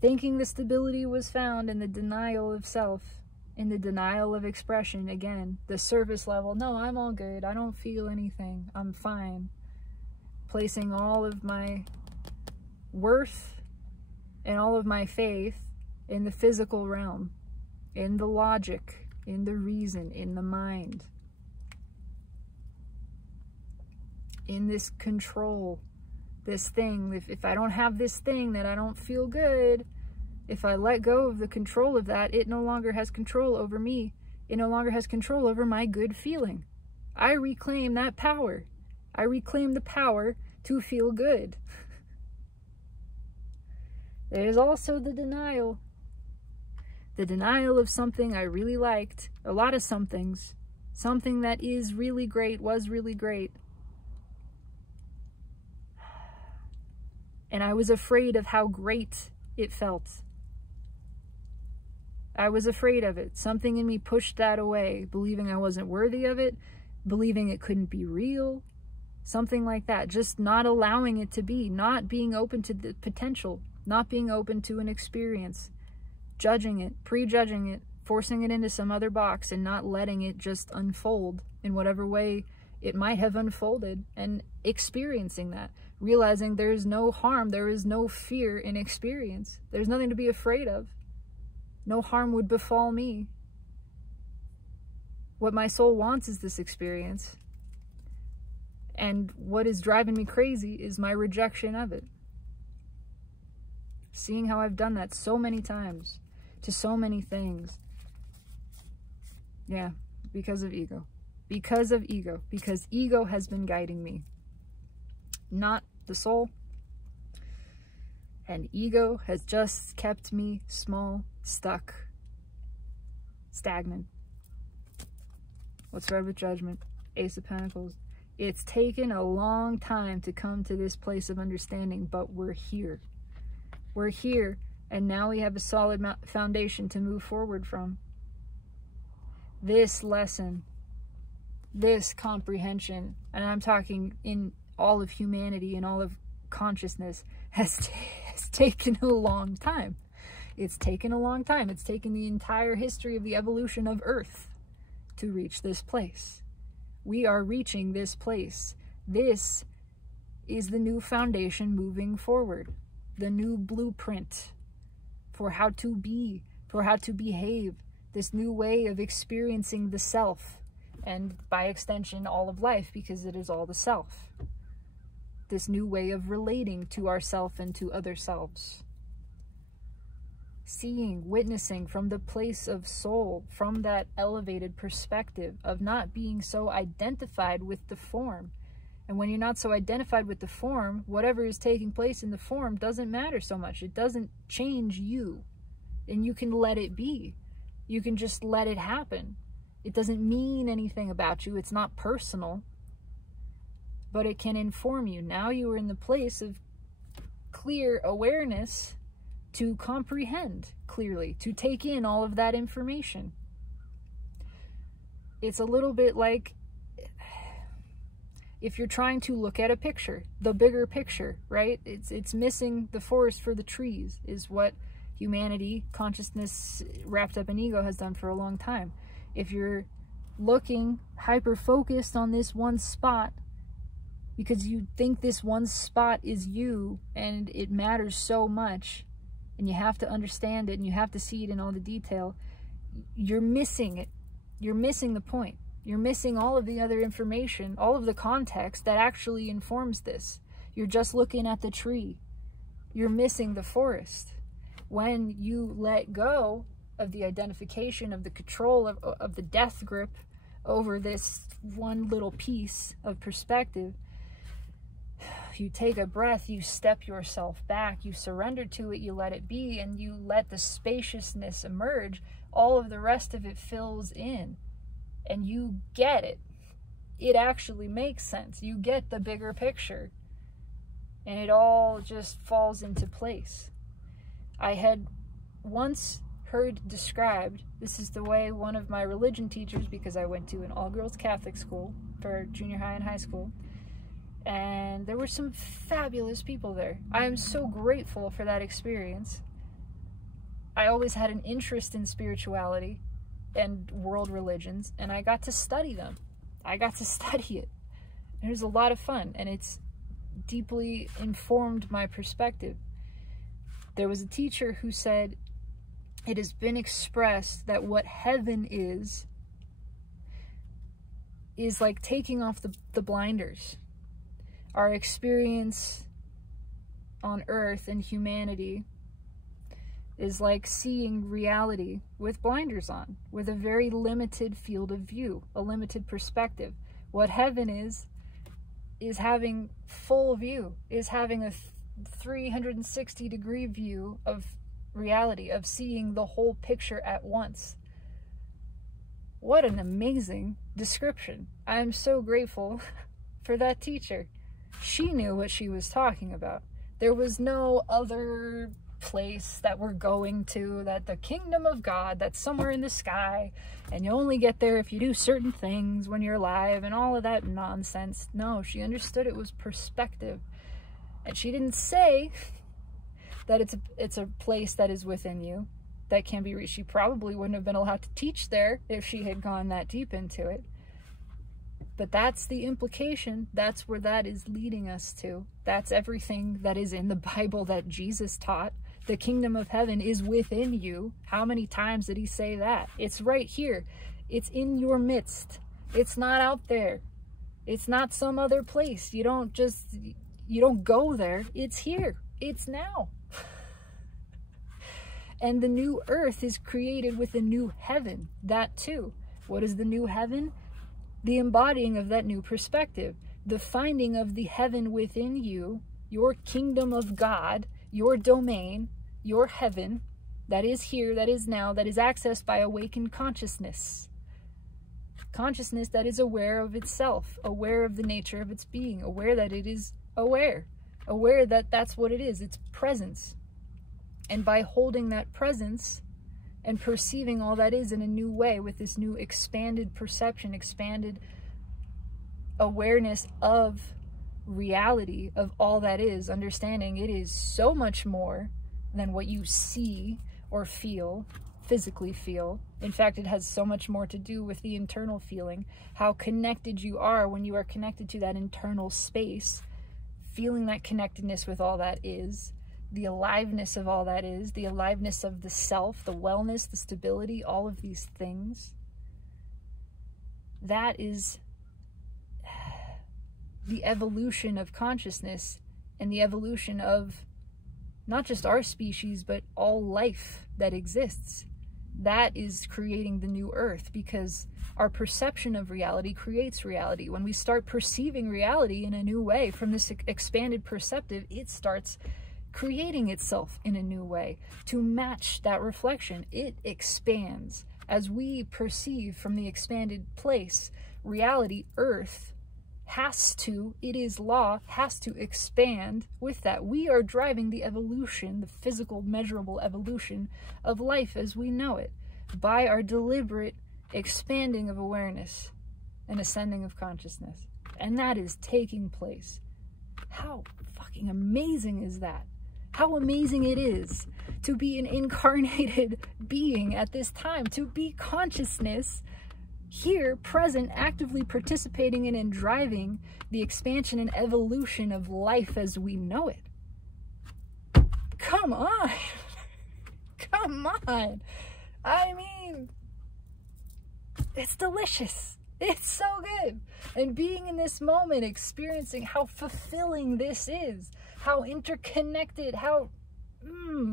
Thinking the stability was found in the denial of self, in the denial of expression. Again, the surface level. No, I'm all good. I don't feel anything. I'm fine. Placing all of my worth and all of my faith in the physical realm, in the logic, in the reason, in the mind, in this control, this thing. If I don't have this thing, then I don't feel good. If I let go of the control of that, it no longer has control over me. It no longer has control over my good feeling. I reclaim that power. I reclaim the power to feel good. There is also the denial. The denial of something I really liked. A lot of somethings. Something that is really great, was really great. And I was afraid of how great it felt. I was afraid of it. Something in me pushed that away, believing I wasn't worthy of it, believing it couldn't be real, something like that. Just not allowing it to be, not being open to the potential, not being open to an experience, judging it, prejudging it, forcing it into some other box and not letting it just unfold in whatever way it might have unfolded, and experiencing that, realizing there is no harm, there is no fear in experience. There's nothing to be afraid of. No harm would befall me. What my soul wants is this experience. And what is driving me crazy is my rejection of it. Seeing how I've done that so many times to so many things. Yeah, because of ego. Because of ego. Because ego has been guiding me. Not the soul. And ego has just kept me small, stuck, stagnant. What's right with judgment? Ace of Pentacles. It's taken a long time to come to this place of understanding, but we're here. We're here, and now we have a solid foundation to move forward from. This lesson, this comprehension, and I'm talking in all of humanity and all of consciousness, has taken a long time. It's taken a long time. It's taken the entire history of the evolution of Earth to reach this place. We are reaching this place. This is the new foundation moving forward. The new blueprint for how to be, for how to behave. This new way of experiencing the self, and by extension all of life, because it is all the self. This new way of relating to ourself and to other selves. Seeing, witnessing from the place of soul, from that elevated perspective of not being so identified with the form. And when you're not so identified with the form, whatever is taking place in the form doesn't matter so much. It doesn't change you. And you can let it be. You can just let it happen. It doesn't mean anything about you. It's not personal. But it can inform you. Now you are in the place of clear awareness to comprehend clearly, to take in all of that information. It's a little bit like if you're trying to look at a picture, the bigger picture, right? It's missing the forest for the trees, is what humanity, consciousness wrapped up in ego, has done for a long time. If you're looking hyper-focused on this one spot, because you think this one spot is you, and it matters so much, and you have to understand it, and you have to see it in all the detail, you're missing it. You're missing the point. You're missing all of the other information, all of the context that actually informs this. You're just looking at the tree. You're missing the forest. When you let go of the identification, of the control, of the death grip over this one little piece of perspective, you take a breath, you step yourself back, you surrender to it, you let it be, and you let the spaciousness emerge. All of the rest of it fills in, and you get it. It actually makes sense. You get the bigger picture, and it all just falls into place. I had once heard described, this is the way one of my religion teachers, because I went to an all-girls Catholic school for junior high and high school, and there were some fabulous people there. I am so grateful for that experience. I always had an interest in spirituality and world religions, and I got to study them. I got to study it. It was a lot of fun, and it's deeply informed my perspective. There was a teacher who said, it has been expressed that what heaven is like taking off the blinders. Our experience on earth and humanity is like seeing reality with blinders on, with a very limited field of view, a limited perspective. What heaven is having full view, is having a 360-degree view of reality, of seeing the whole picture at once. What an amazing description. I am so grateful for that teacher. She knew what she was talking about. There was no other place that we're going to, that the kingdom of God that's somewhere in the sky, and you only get there if you do certain things when you're alive, and all of that nonsense. No, she understood it was perspective. And she didn't say that it's a place that is within you, that can be reached. She probably wouldn't have been allowed to teach there if she had gone that deep into it. But that's the implication. That's where that is leading us to. That's everything that is in the Bible that Jesus taught. The kingdom of heaven is within you. How many times did he say that? It's right here. It's in your midst. It's not out there. It's not some other place. You don't go there. It's here. It's now. And the new earth is created with a new heaven. That too. What is the new heaven? The embodying of that new perspective. The finding of the heaven within you, your kingdom of God, your domain, your heaven, that is here, that is now, that is accessed by awakened consciousness. Consciousness that is aware of itself, aware of the nature of its being, aware that it is aware that that's what it is, its presence. And by holding that presence and perceiving all that is in a new way, with this new expanded perception, expanded awareness of reality, of all that is, understanding it is so much more than what you see or feel, physically feel. In fact, it has so much more to do with the internal feeling, how connected you are when you are connected to that internal space, feeling that connectedness with all that is, the aliveness of all that is, the aliveness of the self, the wellness, the stability, all of these things. That is the evolution of consciousness, and the evolution of not just our species, but all life that exists. That is creating the new earth, because our perception of reality creates reality. When we start perceiving reality in a new way from this expanded perceptive, it starts creating itself in a new way to match that reflection. It expands. As we perceive from the expanded place, reality, earth, it is law, has to expand with that. We are driving the evolution, the physical, measurable evolution of life as we know it, by our deliberate expanding of awareness and ascending of consciousness. And that is taking place. How fucking amazing is that? How amazing it is to be an incarnated being at this time, to be consciousness here, present, actively participating in and driving the expansion and evolution of life as we know it. Come on. Come on. I mean, it's delicious. It's so good. And being in this moment, experiencing how fulfilling this is, how interconnected, how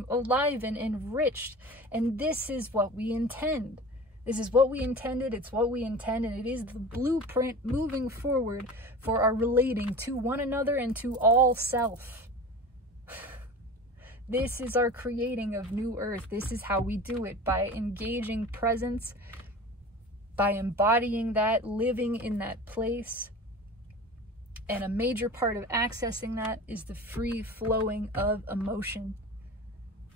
alive and enriched. And this is what we intend. This is what we intended, it's what we intend, and it is the blueprint moving forward for our relating to one another and to all self. This is our creating of new earth. This is how we do it, by engaging presence, by embodying that, living in that place. And a major part of accessing that is the free flowing of emotion.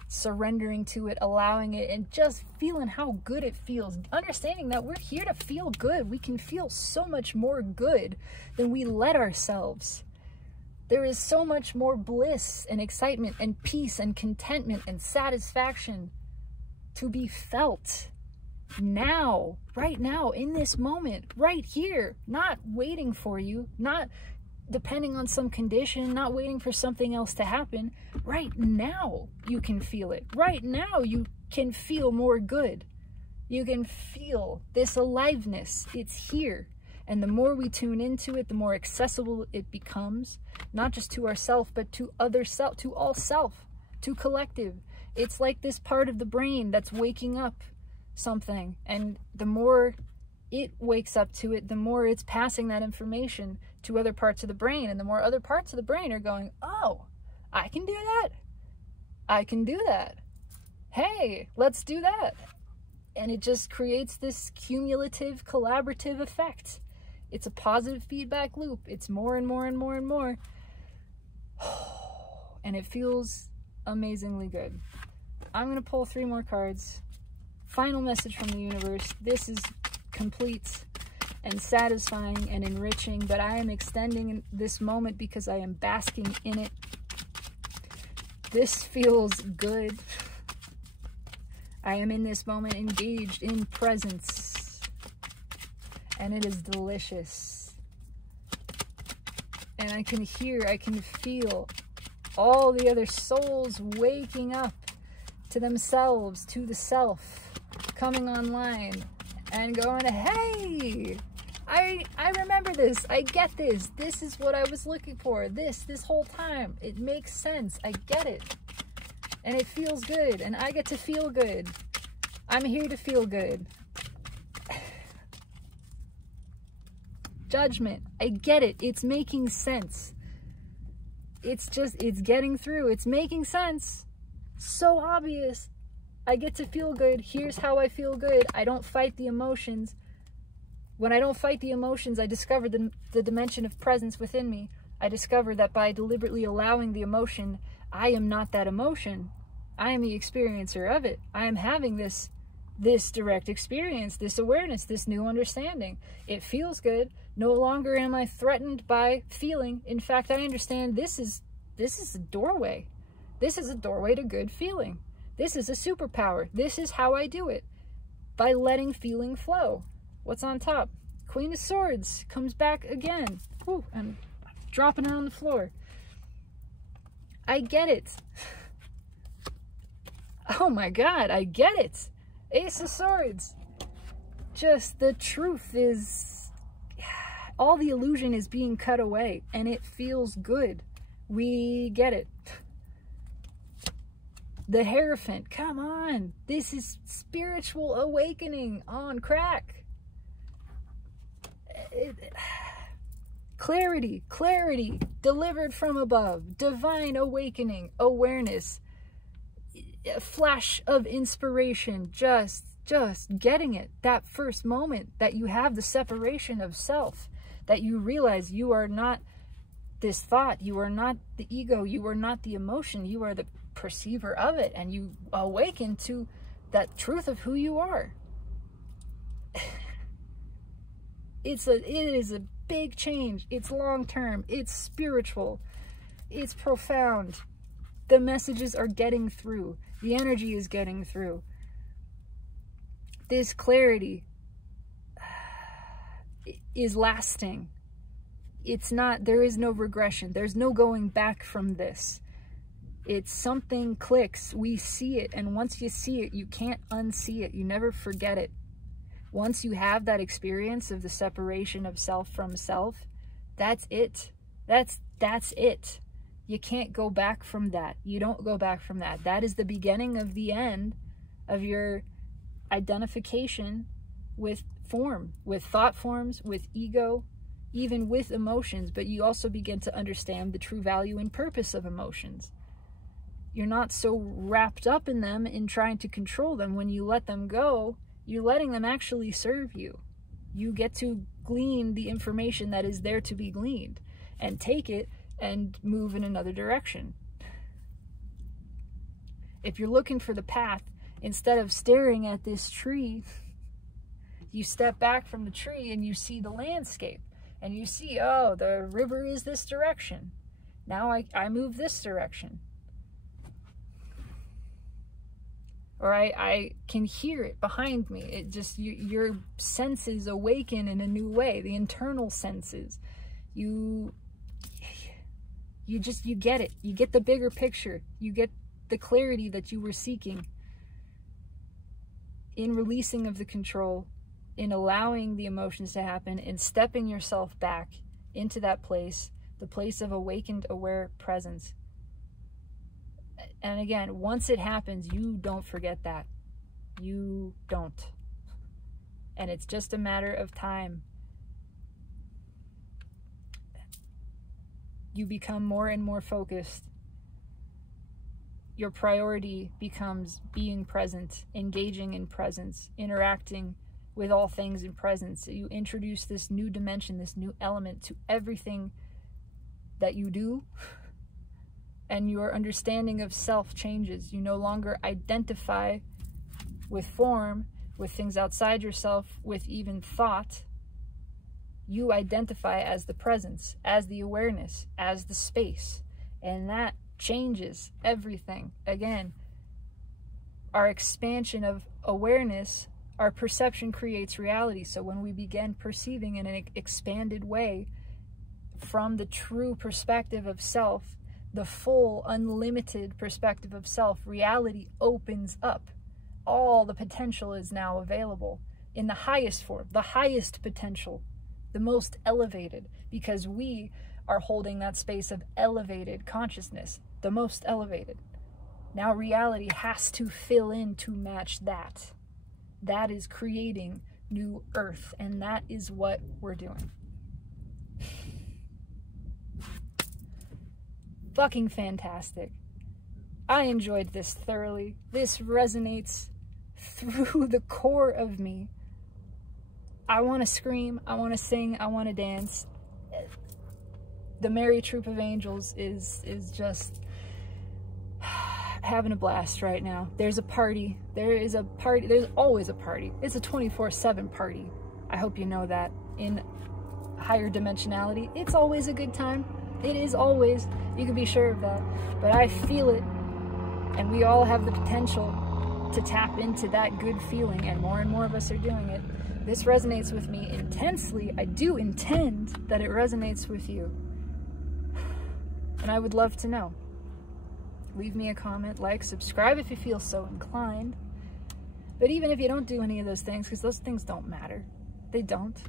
Surrendering to it, allowing it, and just feeling how good it feels. Understanding that we're here to feel good. We can feel so much more good than we let ourselves. There is so much more bliss and excitement and peace and contentment and satisfaction to be felt now, right now, in this moment, right here, not waiting for you, not depending on some condition, not waiting for something else to happen. Right now, you can feel it. Right now, you can feel more good. You can feel this aliveness. It's here. And the more we tune into it, the more accessible it becomes, not just to ourself, but to other self, to all self, to collective. It's like this part of the brain that's waking up something, and the more it wakes up to it, the more it's passing that information to other parts of the brain, and the more other parts of the brain are going, oh, I can do that. I can do that. Hey, let's do that. And it just creates this cumulative, collaborative effect. It's a positive feedback loop. It's more and more and more and more. And it feels amazingly good. I'm going to pull 3 more cards. Final message from the universe. This is complete and satisfying and enriching, but I am extending this moment because I am basking in it. This feels good. I am in this moment engaged in presence, and it is delicious. And I can hear, I can feel all the other souls waking up to themselves, to the self, coming online and going, hey, I remember this, I get this, this is what I was looking for, this whole time, it makes sense, I get it. And it feels good, and I get to feel good. I'm here to feel good. Judgment, I get it. It's making sense. It's getting through. It's making sense. So obvious. I get to feel good. Here's how I feel good. I don't fight the emotions. When I don't fight the emotions, I discover the dimension of presence within me. I discover that by deliberately allowing the emotion, I am not that emotion. I am the experiencer of it. I am having this direct experience, this awareness, this new understanding. It feels good. No longer am I threatened by feeling. In fact, I understand this is a doorway. This is a doorway to good feeling. This is a superpower. This is how I do it. By letting feeling flow. What's on top? Queen of Swords comes back again. Whew, I'm dropping it on the floor. I get it. Oh my God, I get it. Ace of Swords. Just the truth is, all the illusion is being cut away, and it feels good. We get it. The Hierophant, come on. This is spiritual awakening on crack. Clarity, delivered from above, divine awakening, awareness, a flash of inspiration, just getting it. That first moment that you have the separation of self, that you realize you are not this thought, you are not the ego, you are not the emotion, you are the perceiver of it, and you awaken to that truth of who you are. It is a big change. It's long-term, it's spiritual, it's profound. The messages are getting through. The energy is getting through. This clarity is lasting. It's not, there is no regression. There's no going back from this. It's something clicks. We see it. And once you see it, you can't unsee it. You never forget it. Once you have that experience of the separation of self from self, that's it. That's it. You can't go back from that. You don't go back from that. That is the beginning of the end of your identification with form, with thought forms, with ego, even with emotions. But you also begin to understand the true value and purpose of emotions. You're not so wrapped up in them in trying to control them. When you let them go, you're letting them actually serve you. You get to glean the information that is there to be gleaned and take it and move in another direction. If you're looking for the path, instead of staring at this tree, you step back from the tree and you see the landscape, and you see, oh, the river is this direction. Now I move this direction. Or I can hear it behind me. It just, your senses awaken in a new way, the internal senses. You get it. You get the bigger picture. You get the clarity that you were seeking in releasing of the control, in allowing the emotions to happen, in stepping yourself back into that place, the place of awakened, aware presence. And again, once it happens, you don't forget that. You don't. And it's just a matter of time. You become more and more focused. Your priority becomes being present, engaging in presence, interacting with all things in presence. You introduce this new dimension, this new element to everything that you do, and your understanding of self changes. You no longer identify with form, with things outside yourself, with even thought. You identify as the presence, as the awareness, as the space, and that changes everything. Again, our expansion of awareness, our perception creates reality. So when we begin perceiving in an expanded way from the true perspective of self, the full unlimited perspective of self, reality opens up. All the potential is now available in the highest form, the highest potential, the most elevated, because we are holding that space of elevated consciousness, the most elevated. Now reality has to fill in to match that. That is creating new earth, and that is what we're doing. Fucking fantastic. I enjoyed this thoroughly. This resonates through the core of me. I want to scream, I want to sing, I want to dance. The merry troop of angels is just having a blast right now. There's a party. There is a party. There's always a party. It's a 24/7 party. I hope you know that. In higher dimensionality, it's always a good time. It is always. You can be sure of that. But I feel it, and we all have the potential to tap into that good feeling, and more of us are doing it. This resonates with me intensely. I do intend that it resonates with you. And I would love to know. Leave me a comment, like, subscribe if you feel so inclined. But even if you don't do any of those things, because those things don't matter. They don't.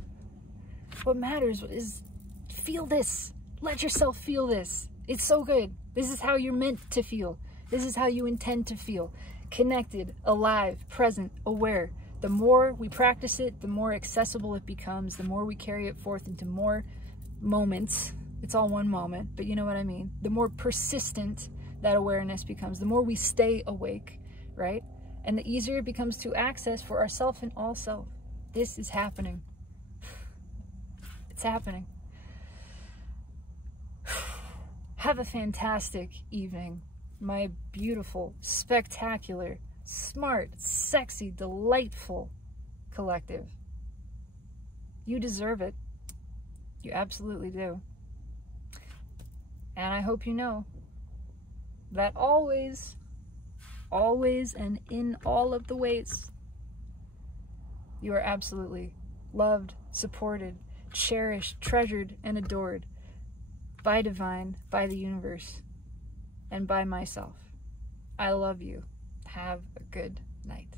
What matters is feel this. Let yourself feel this. It's so good. This is how you're meant to feel. This is how you intend to feel. Connected, alive, present, aware. The more we practice it, the more accessible it becomes, the more we carry it forth into more moments. It's all one moment, but you know what I mean. The more persistent that awareness becomes, the more we stay awake, right? And the easier it becomes to access for ourself and all self. This is happening. It's happening. Have a fantastic evening, my beautiful, spectacular, smart, sexy, delightful collective. You deserve it. You absolutely do. And I hope you know that always, and in all of the ways, you are absolutely loved, supported, cherished, treasured, and adored by divine, by the universe, and by myself. I love you. Have a good night.